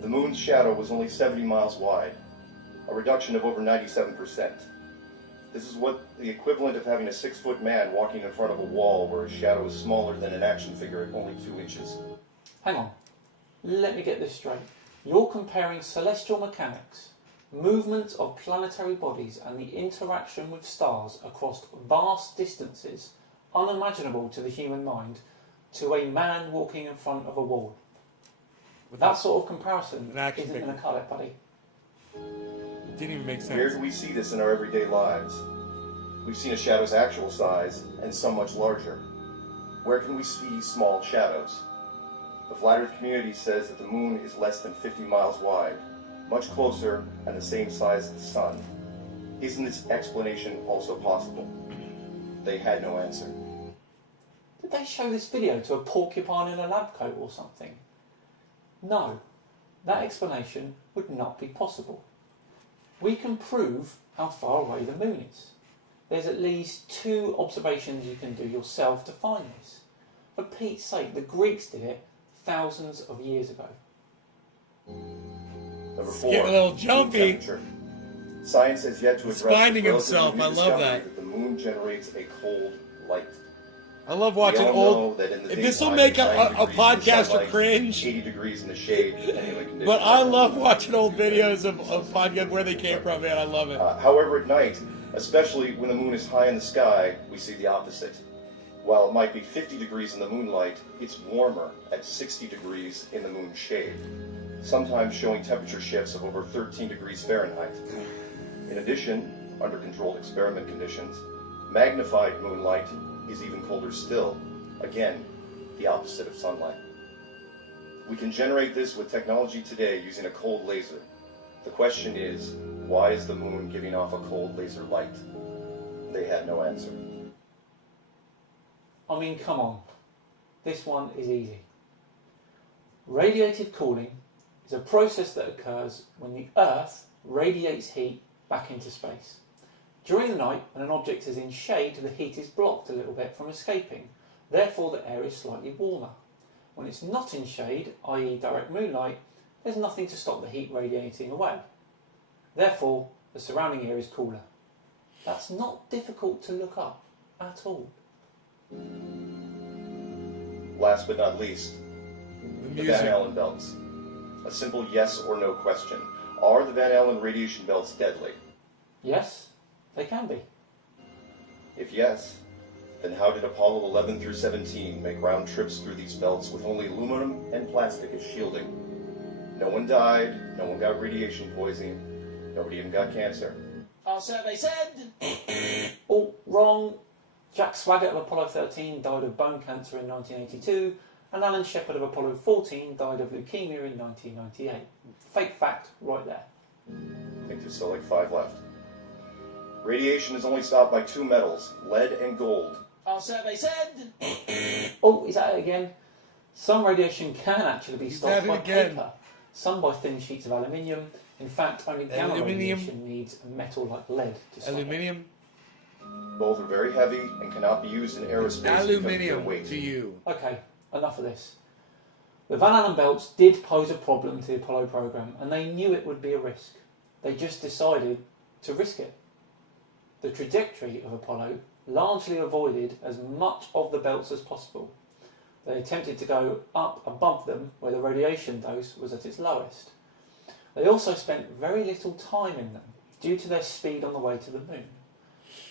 the moon's shadow was only 70 miles wide, a reduction of over 97%. This is what the equivalent of having a 6-foot man walking in front of a wall where his shadow is smaller than an action figure at only 2 inches. Hang on, let me get this straight. You're comparing celestial mechanics, movement of planetary bodies and the interaction with stars across vast distances unimaginable to the human mind to a man walking in front of a wall. That sort of comparison isn't going to cut it, buddy. It didn't even make sense. Where do we see this in our everyday lives? We've seen a shadow's actual size and some much larger. Where can we see small shadows? The flat Earth community says that the moon is less than 50 miles wide, much closer and the same size as the sun. Isn't this explanation also possible? They had no answer. Did they show this video to a porcupine in a lab coat or something? No, that explanation would not be possible. We can prove how far away the moon is. There's at least 2 observations you can do yourself to find this. For Pete's sake, the Greeks did it thousands of years ago. Number 4, Getting a little jumpy. temperature. Science has yet to address He's finding the himself. relatively new I love discovery that. the moon generates a cold light. I love watching We all old. know that in the If this will daytime, make 90 a degrees in the podcast for sunlight, cringe, 80 degrees in the shade, depending on the conditions. but I love watching old videos of podcasts where they came from, man. I love it. However, at night, especially when the moon is high in the sky, we see the opposite. While it might be 50 degrees in the moonlight, it's warmer at 60 degrees in the moon's shade, sometimes showing temperature shifts of over 13 degrees Fahrenheit. In addition, under controlled experiment conditions, magnified moonlight is even colder still, again, the opposite of sunlight. We can generate this with technology today using a cold laser. The question is, why is the moon giving off a cold laser light? They had no answer. I mean, come on. This one is easy. Radiative cooling is a process that occurs when the Earth radiates heat back into space. During the night, when an object is in shade, the heat is blocked a little bit from escaping. Therefore, the air is slightly warmer. When it's not in shade, i.e. direct moonlight, there's nothing to stop the heat radiating away. Therefore, the surrounding air is cooler. That's not difficult to look up at all. Last but not least, The the Van music. Allen belts. A simple yes or no question. Are the Van Allen radiation belts deadly? Yes, they can be. If yes, then how did Apollo 11 through 17 make round trips through these belts with only aluminum and plastic as shielding? No one died, no one got radiation poisoning, nobody even got cancer. Our survey said. Oh, wrong. Jack Swaggart of Apollo 13 died of bone cancer in 1982, and Alan Shepard of Apollo 14 died of leukemia in 1998. Fake fact right there. I think there's still like 5 left. Radiation is only stopped by 2 metals, lead and gold. Our survey said. Oh, he's at it again. Some radiation can actually be He's stopped at it by again. paper, some by thin sheets of aluminium. In fact, only gamma Aluminium. radiation needs a metal like lead to stop it. Aluminium. Both are very heavy and cannot be used in aerospace because of their Aluminium weight. to you. Okay, enough of this. The Van Allen belts did pose a problem to the Apollo program, and they knew it would be a risk. They just decided to risk it. The trajectory of Apollo largely avoided as much of the belts as possible. They attempted to go up above them where the radiation dose was at its lowest. They also spent very little time in them due to their speed on the way to the moon.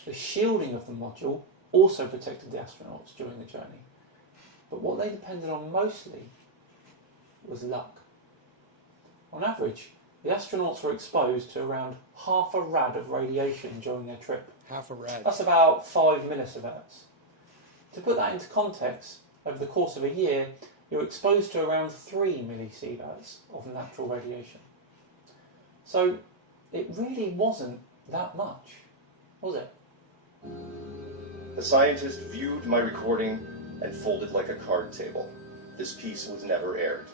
The shielding of the module also protected the astronauts during the journey. But what they depended on mostly was luck. On average, the astronauts were exposed to around half a rad of radiation during their trip. Half a rad. That's about 5 millisieverts. To put that into context, over the course of a year, you're exposed to around 3 millisieverts of natural radiation. So it really wasn't that much. Was it? The scientist viewed my recording and folded like a card table. This piece was never aired.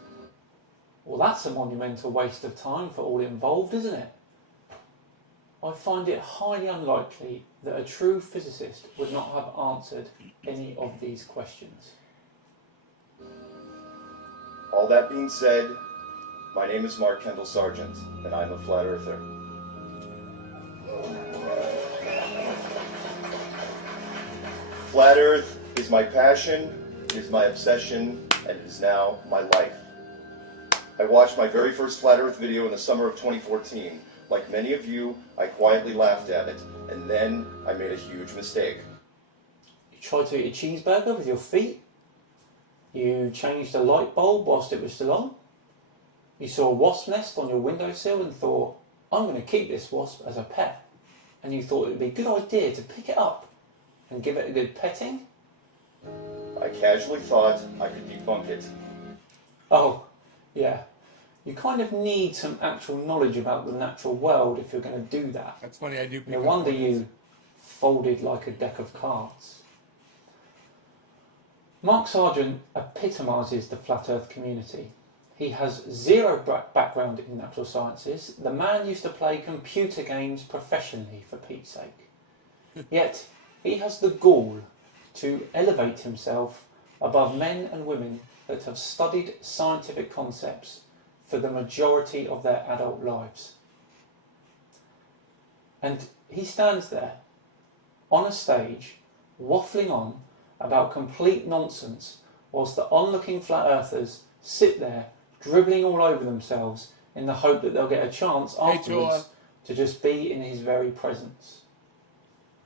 Well, that's a monumental waste of time for all involved, isn't it? I find it highly unlikely that a true physicist would not have answered any of these questions. All that being said, my name is Mark Kendall Sargent, and I'm a flat earther. Flat Earth is my passion, it is my obsession, and it is now my life. I watched my very first Flat Earth video in the summer of 2014. Like many of you, I quietly laughed at it, and then I made a huge mistake. You tried to eat a cheeseburger with your feet. You changed a light bulb whilst it was still on. You saw a wasp nest on your windowsill and thought, I'm going to keep this wasp as a pet. And you thought it would be a good idea to pick it up and give it a good petting. I casually thought I could debunk it. Oh, yeah. You kind of need some actual knowledge about the natural world if you're going to do that. That's funny, I do pick No up wonder on it. you folded like a deck of cards. Mark Sargent epitomises the flat earth community. He has zero background in natural sciences. The man used to play computer games professionally, for Pete's sake. Yet, he has the gall to elevate himself above men and women that have studied scientific concepts for the majority of their adult lives. And he stands there, on a stage, waffling on about complete nonsense, whilst the onlooking flat earthers sit there, dribbling all over themselves in the hope that they'll get a chance Hey, afterwards to just be in his very presence.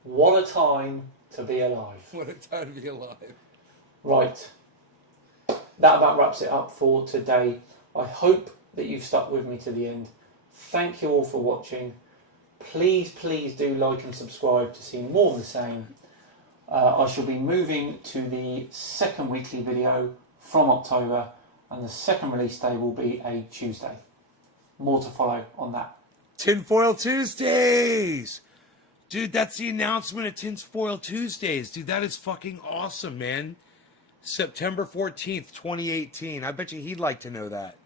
What a time to be alive. What a time to be alive. Right. That about wraps it up for today. I hope that you've stuck with me to the end. Thank you all for watching. Please do like and subscribe to see more of the same. I shall be moving to the second weekly video from October, and the second release day will be a Tuesday. More to follow on that. Tinfoil Tuesdays! Dude, that's the announcement of Tinfoil Tuesdays. Dude, that is fucking awesome, man. September 14th, 2018. I bet you he'd like to know that.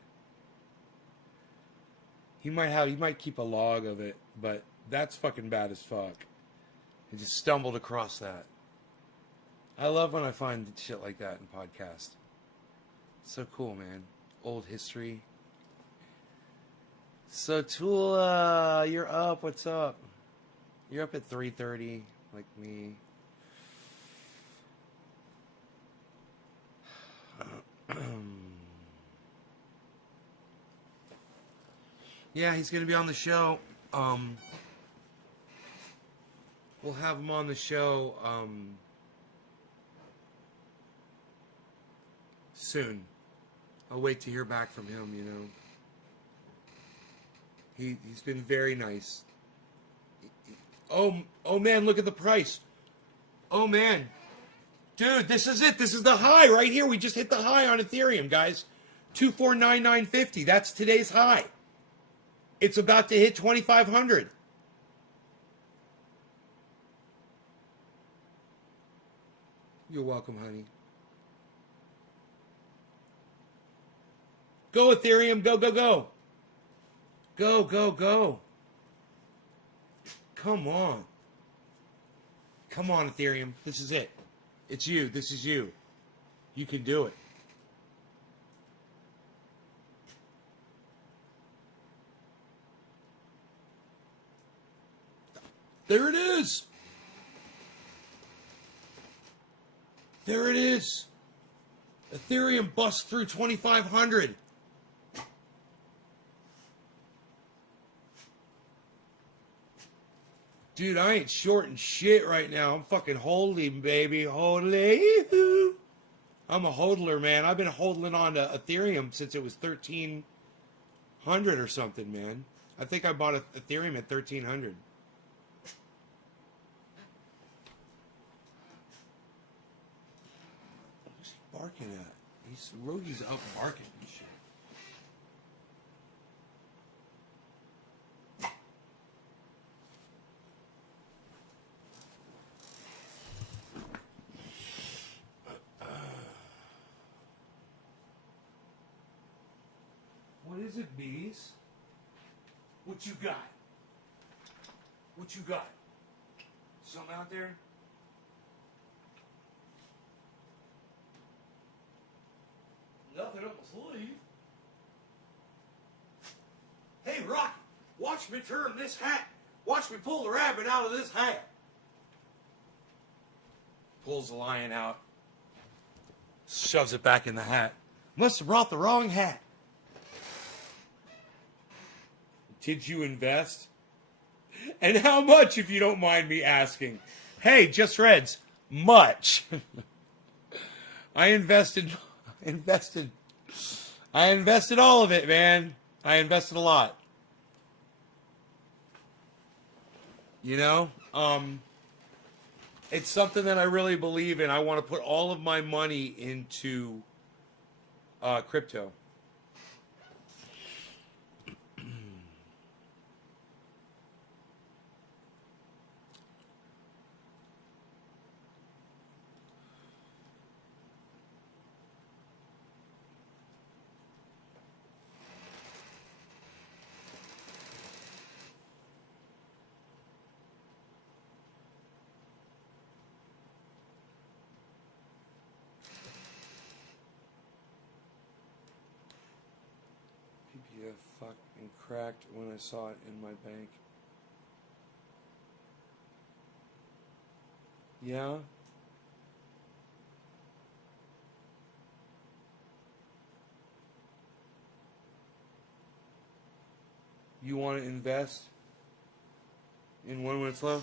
He might keep a log of it, but that's fucking bad as fuck. I just stumbled across that. I love when I find shit like that in podcasts. So cool, man. Old history. So Tula, you're up. What's up? You're up at 3:30, like me. Yeah, he's gonna be on the show. We'll have him on the show soon. I'll wait to hear back from him, you know. He's been very nice. Oh man, look at the price. Oh man. Dude, this is it. This is the high right here. We just hit the high on Ethereum, guys. 249,950. That's today's high. It's about to hit 2,500. You're welcome, honey. Go, Ethereum. Go, go, go. Go, go, go. Come on. Come on, Ethereum. This is it. It's you. This is you. You can do it. There it is. There it is. Ethereum busts through 2,500. Dude, I ain't shorting shit right now. I'm fucking holding, baby. Holding. I'm a hodler, man. I've been holding on to Ethereum since it was 1,300 or something, man. I think I bought Ethereum at 1,300. Who's he barking at? Rogi's up barking and shit. and bees. What you got? What you got? Something out there? Nothing up my sleeve. Hey, Rocky, watch me turn this hat. Watch me pull the rabbit out of this hat. Pulls the lion out. Shoves it back in the hat. Must have brought the wrong hat. Did you invest? And how much, if you don't mind me asking? Hey, Just Reds, much. I invested all of it, man. I invested a lot. You know, it's something that I really believe in. I want to put all of my money into crypto. Fucking cracked when I saw it in my bank. Yeah? You want to invest in one when it's low?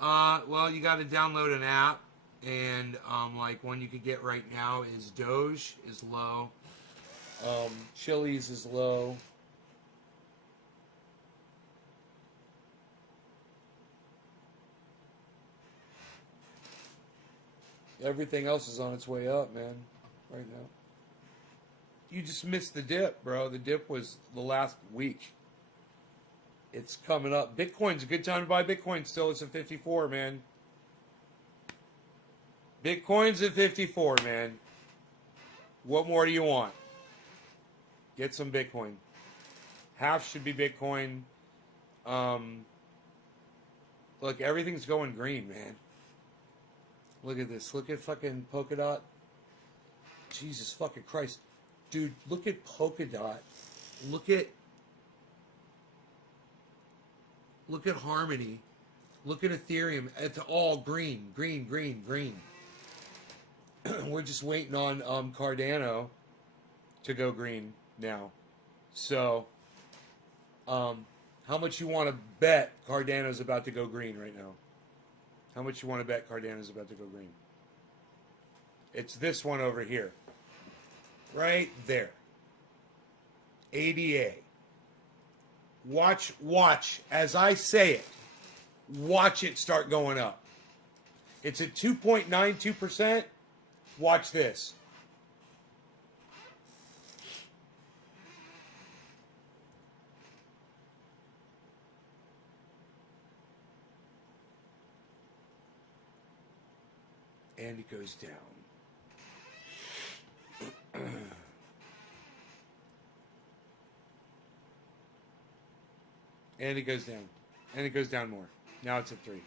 Well, you got to download an app, and like one you could get right now is Doge is low. Chili's is low. Everything else is on its way up, man, right now. You just missed the dip, bro. The dip was the last week. It's coming up. Bitcoin's a good time to buy Bitcoin still. It's at 54, man. Bitcoin's at 54, man. What more do you want? Get some Bitcoin. Half should be Bitcoin. Look, everything's going green, man. Look at this. Look at fucking Polkadot. Jesus fucking Christ. Dude, look at Polkadot. Look at Harmony. Look at Ethereum. It's all green. Green, green, green. We're just waiting on Cardano to go green now. So, how much you want to bet Cardano's about to go green right now? How much you want to bet Cardano's about to go green? It's this one over here. Right there. ADA. Watch as I say it. Watch it start going up. It's at 2.92%. Watch this. And it goes down. And it goes down. And it goes down more. Now it's at 3.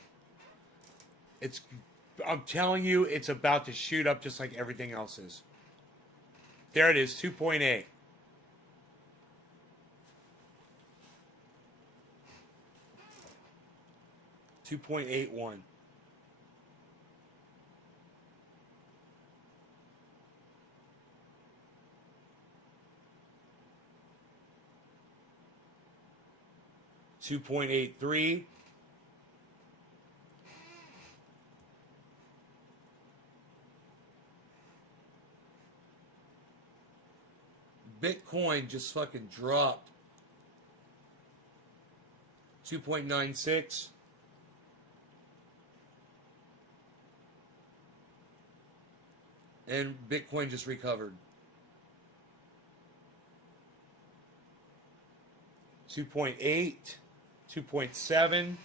I'm telling you, it's about to shoot up just like everything else is. There it is, 2.8. $2.81. $2.83. Bitcoin just fucking dropped. 2.96. And Bitcoin just recovered. 2.8. 2.7.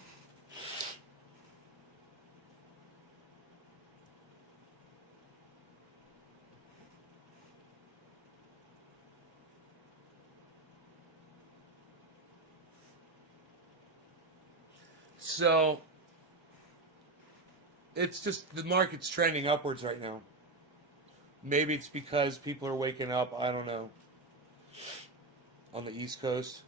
So it's just the market's trending upwards right now. Maybe it's because people are waking up, I don't know, on the East Coast.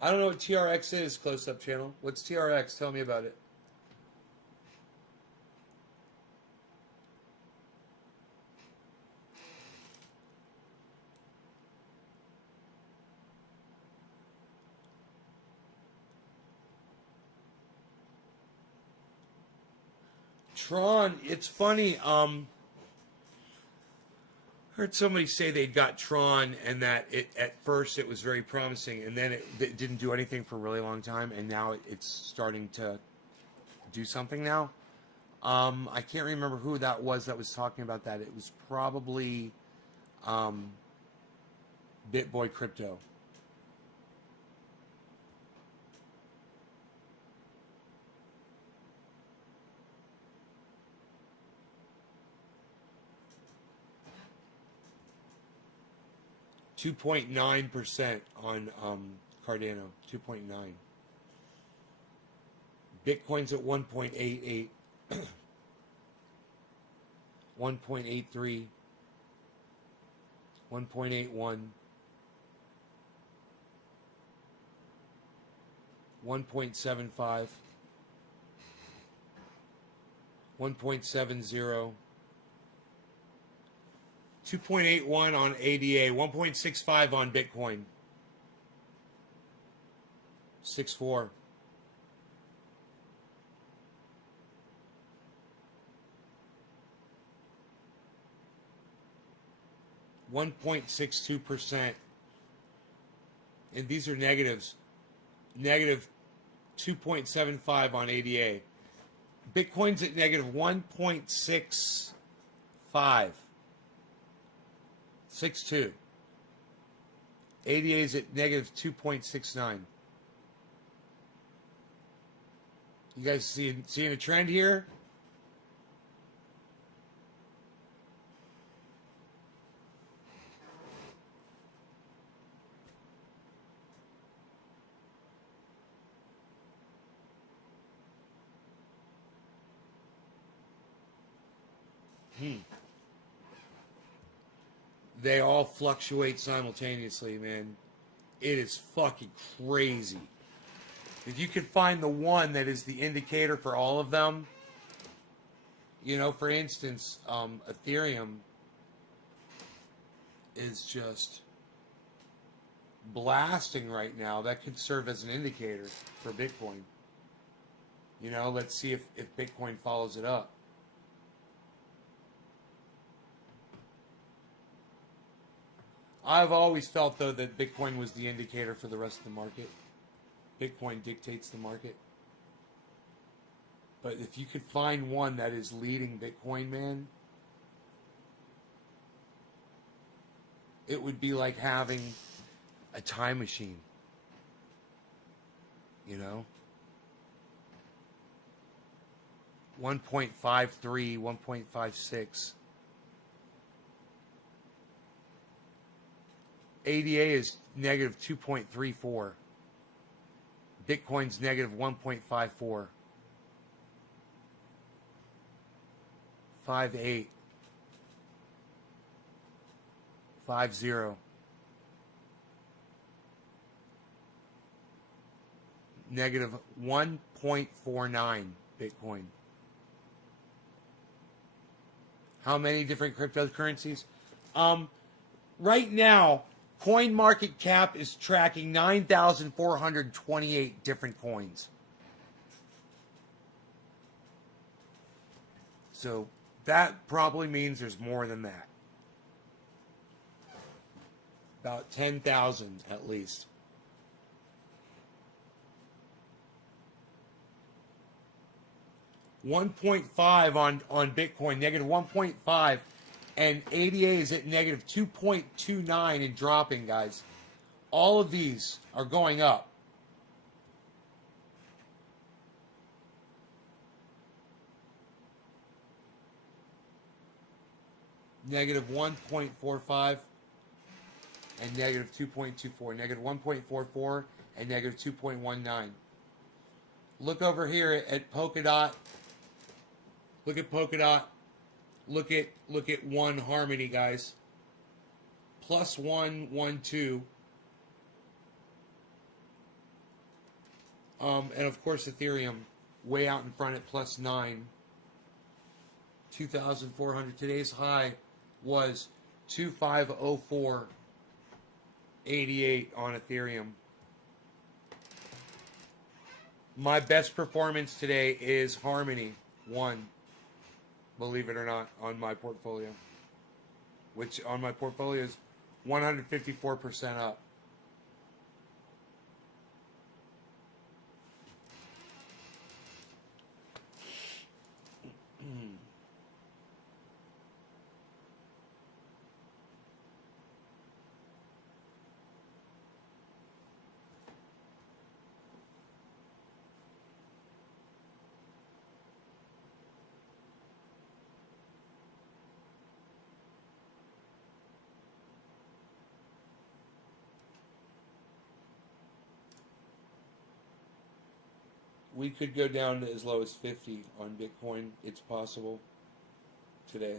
I don't know what TRX is, Close Up Channel. What's TRX? Tell me about it. Tron, it's funny. Heard somebody say they got Tron and that it at first it was very promising, and then it didn't do anything for a really long time, and now it's starting to do something now. I can't remember who that was talking about that. It was probably BitBoy Crypto. .9% on Cardano. 2.9. Bitcoin's at 1.88. 1.83. 1.81. 1.75. 1.70. 2.81 on ADA, 1.65 on Bitcoin, 6.4. (1.62%), and these are negatives. Negative 2.75 on ADA. Bitcoin's at negative 1.65. 6.2. ADA is at negative 2.69. You guys seeing a trend here? They all fluctuate simultaneously, man. It is fucking crazy. If you could find the one that is the indicator for all of them, you know, for instance, Ethereum is just blasting right now. That could serve as an indicator for Bitcoin. You know, let's see if Bitcoin follows it up. I've always felt, though, that Bitcoin was the indicator for the rest of the market. Bitcoin dictates the market. But if you could find one that is leading Bitcoin, man, it would be like having a time machine. You know? 1.53, 1.56. ADA is negative 2.34. Bitcoin's negative 1.54. 5.8. 5.0. Negative 1.49 Bitcoin. How many different cryptocurrencies? Right now, CoinMarketCap is tracking 9,428 different coins. So that probably means there's more than that. About 10,000 at least. $1.5 on Bitcoin, negative 1.5. And ADA is at negative 2.29 and dropping, guys. All of these are going up. negative 1.45 and negative 2.24. Negative 1.44 and negative 2.19. Look over here at Polkadot. Look at Polkadot. Look at One Harmony, guys. Plus 1, 1, 2. And of course Ethereum way out in front at plus 9. 2,400. Today's high was 2,504.88 on Ethereum. My best performance today is Harmony 1. Believe it or not, on my portfolio. Which on my portfolio is 154% up. We could go down to as low as 50 on Bitcoin. It's possible today.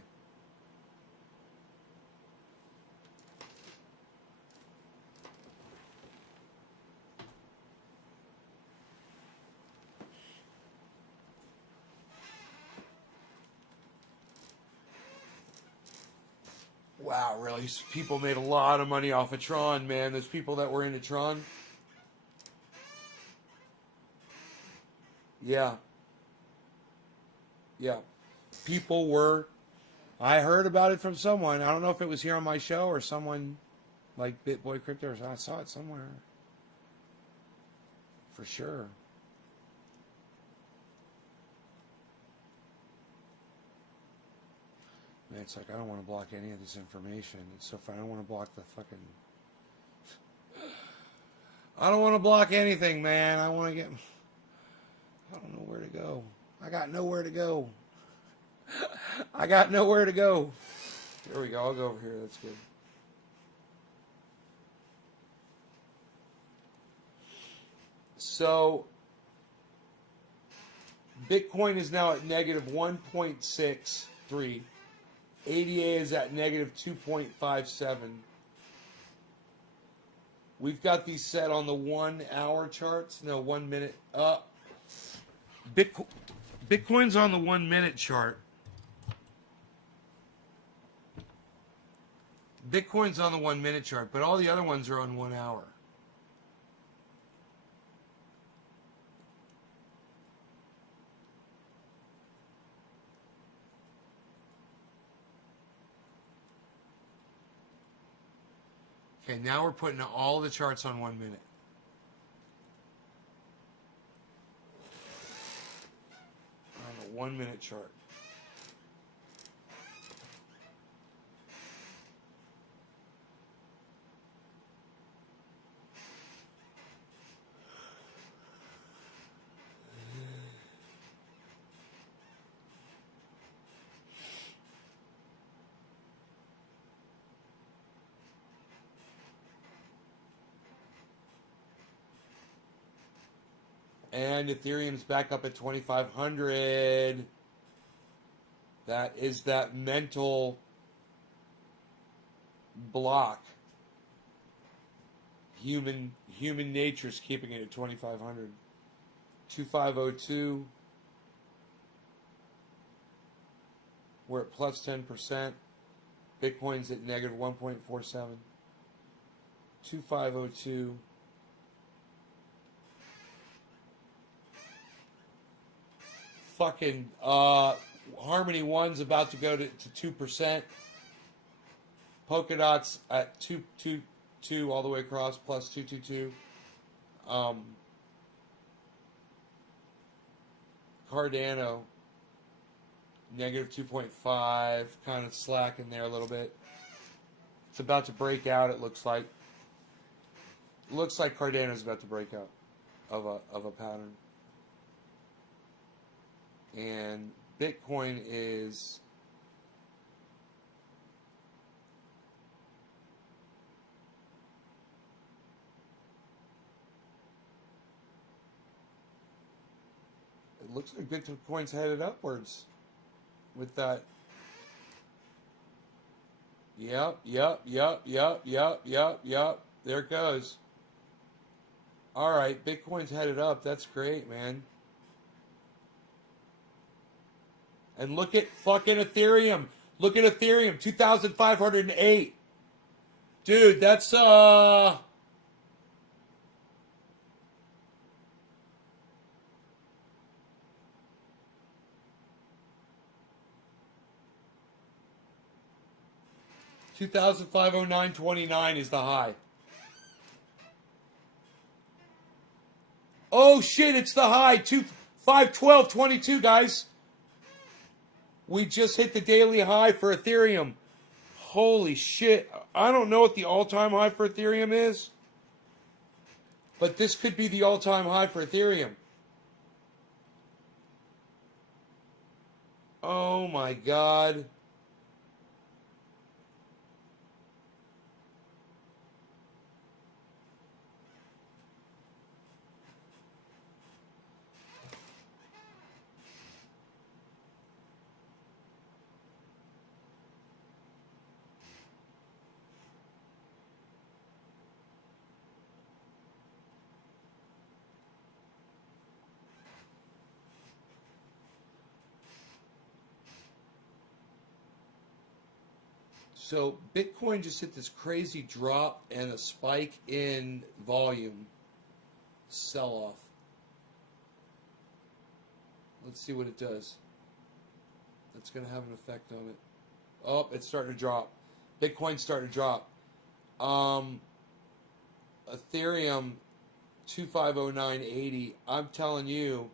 Wow, really? People made a lot of money off of Tron, man. Those people that were into Tron. Yeah. Yeah. People were... I heard about it from someone. I don't know if it was here on my show or someone like BitBoy Crypto. Or I saw it somewhere. For sure. Man, it's like, I don't want to block any of this information. It's so fun. I don't want to block the fucking... I don't want to block anything, man. I want to get... I don't know where to go. I got nowhere to go. I got nowhere to go. There we go. I'll go over here. That's good. So, Bitcoin is now at negative 1.63. ADA is at negative 2.57. We've got these set on the 1 hour charts. No, 1 minute. Bitcoin's on the 1 minute chart. Bitcoin's on the 1 minute chart, but all the other ones are on 1 hour. Okay, now we're putting all the charts on 1 minute. On the 1 minute chart. And Ethereum's back up at 2,500. That is that mental block. Human nature's keeping it at 2,500. 2,502. We're at plus 10%. Bitcoin's at negative 1.47. 2,502. Fucking Harmony 1's about to go to 2%. Polkadot's at 222 all the way across, plus 222. Cardano, negative 2.5, kind of slacking there a little bit. It's about to break out, it looks like. It looks like Cardano's about to break out of a pattern. And Bitcoin is looks like Bitcoin's headed upwards with that. Yep. There it goes. All right, Bitcoin's headed up. That's great, man. And look at fucking Ethereum. Look at Ethereum, 2,508. Dude, that's 2,509.29 is the high. Oh shit, it's the high. 512.22, guys. We just hit the daily high for Ethereum. Holy shit. I don't know what the all-time high for Ethereum is, but this could be the all-time high for Ethereum. Oh my God. So Bitcoin just hit this crazy drop and a spike in volume sell-off. Let's see what it does. That's going to have an effect on it. Oh, it's starting to drop. Bitcoin's starting to drop. Ethereum 2509.80. I'm telling you,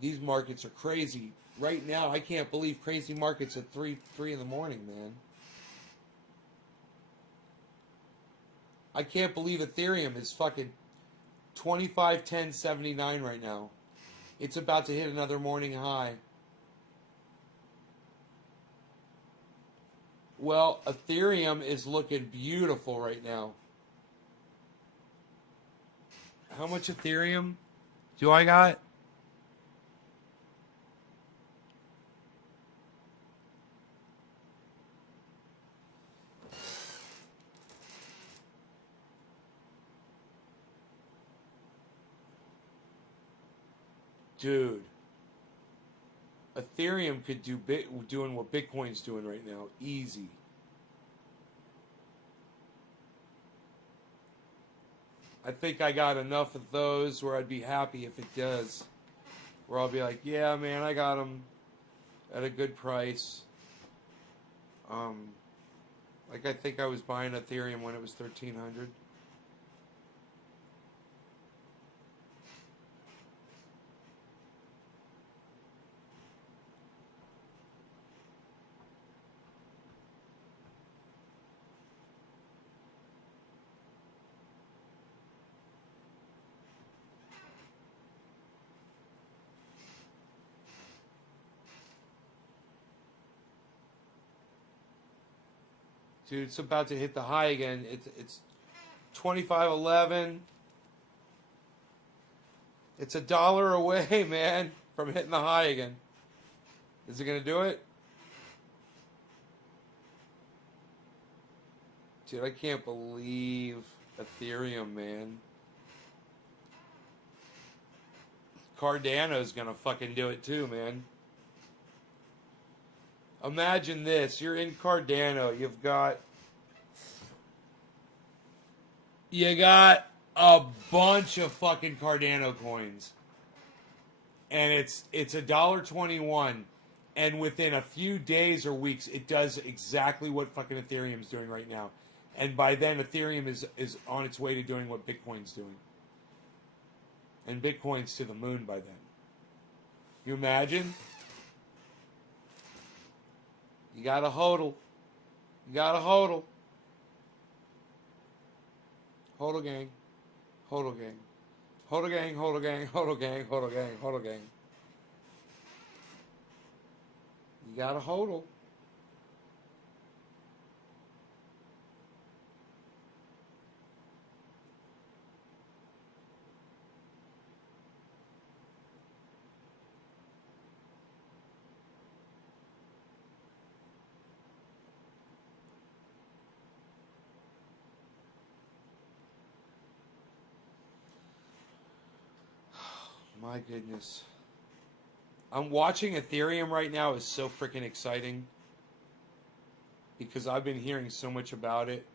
these markets are crazy. Right now, I can't believe crazy markets at 3 in the morning, man. I can't believe Ethereum is fucking 2510.79 right now. It's about to hit another morning high. Well, Ethereum is looking beautiful right now. How much Ethereum do I got? Dude, Ethereum could do doing what Bitcoin's doing right now, easy. I think I got enough of those where I'd be happy if it does. Where I'll be like, yeah, man, I got them at a good price. Like I think I was buying Ethereum when it was 1,300. Dude, it's about to hit the high again. It's 25.11. It's $1 away, man, from hitting the high again. Is it gonna do it? Dude, I can't believe Ethereum, man. Cardano's gonna fucking do it too, man. Imagine this. You're in Cardano. You got a bunch of fucking Cardano coins. And it's $1.21. And within a few days or weeks, it does exactly what fucking Ethereum's doing right now. And by then, Ethereum is on its way to doing what Bitcoin's doing. And Bitcoin's to the moon by then. You imagine? You gotta hodl. You gotta hodl. Hodl gang. Hodl gang. Hodl gang, hodl gang, hodl gang, hodl gang, hodl gang. You gotta hodl. My goodness. I'm watching Ethereum right now is so freaking exciting because I've been hearing so much about it.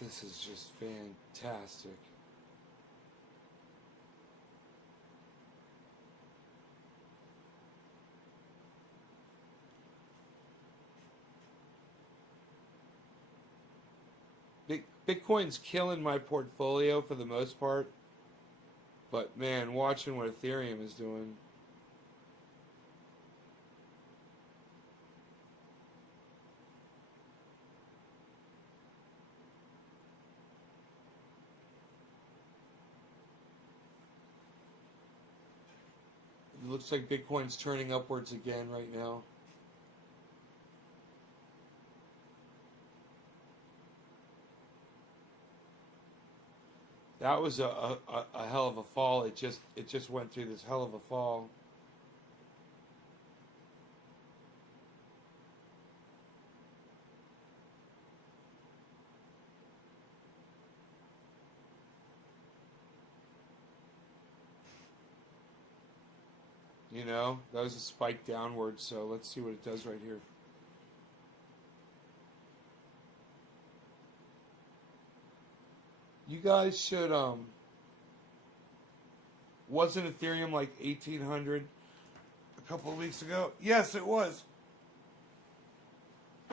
This is just fantastic. Bitcoin's killing my portfolio for the most part. But man, watching what Ethereum is doing. It looks like Bitcoin's turning upwards again right now. That was a hell of a fall. It just went through this hell of a fall. You know, that was a spike downward, so let's see what it does right here. You guys should, wasn't Ethereum like 1,800 a couple of weeks ago? Yes, it was.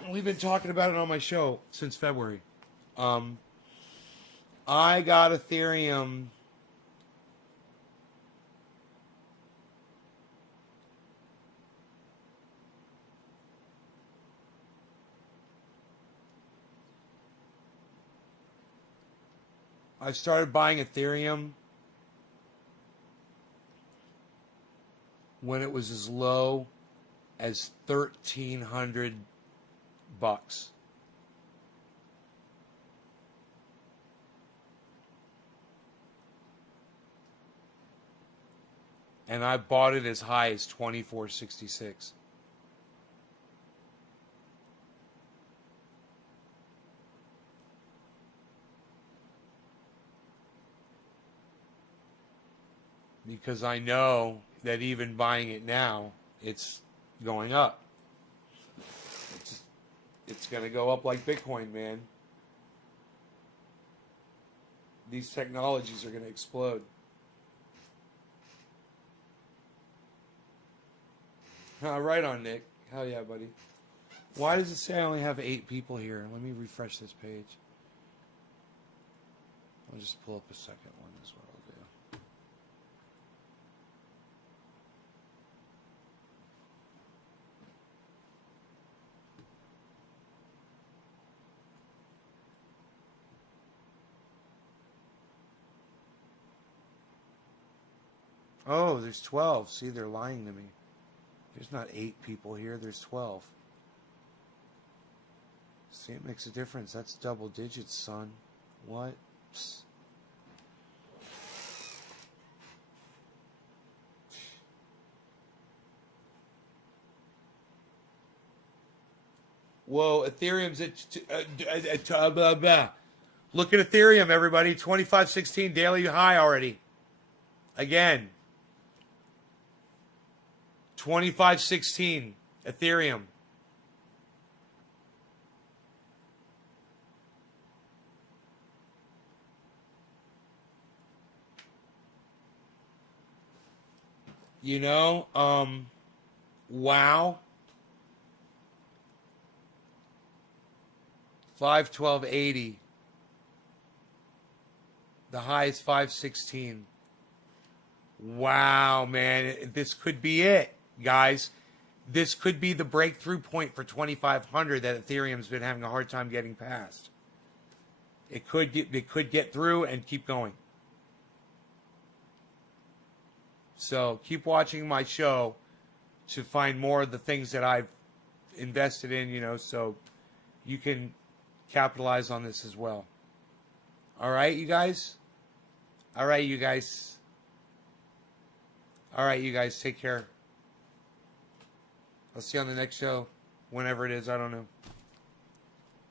We've been talking about it on my show since February. I got Ethereum. I started buying Ethereum when it was as low as $1,300. And I bought it as high as $24.66. Because I know that even buying it now, it's going up. It's going to go up like Bitcoin, man. These technologies are going to explode. Right on, Nick. Hell yeah, buddy. Why does it say I only have 8 people here? Let me refresh this page. I'll just pull up a second one as well. Oh, there's 12. See, they're lying to me. There's not 8 people here. There's 12. See, it makes a difference. That's double digits, son. What? Psst. Whoa, Ethereum's at... blah, blah. Look at Ethereum, everybody. 25.16 daily high already. Again. 25.16 Ethereum. You know, wow. 512.80. The high is 516. Wow, man. This could be it, guys. this could be the breakthrough point for 2,500 that Ethereum's been having a hard time getting past. It could get through and keep going. So keep watching my show to find more of the things that I've invested in, you know, so you can capitalize on this as well. All right, you guys? All right, you guys. All right, you guys, take care. I'll see you on the next show, whenever it is, I don't know.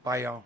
Bye, y'all.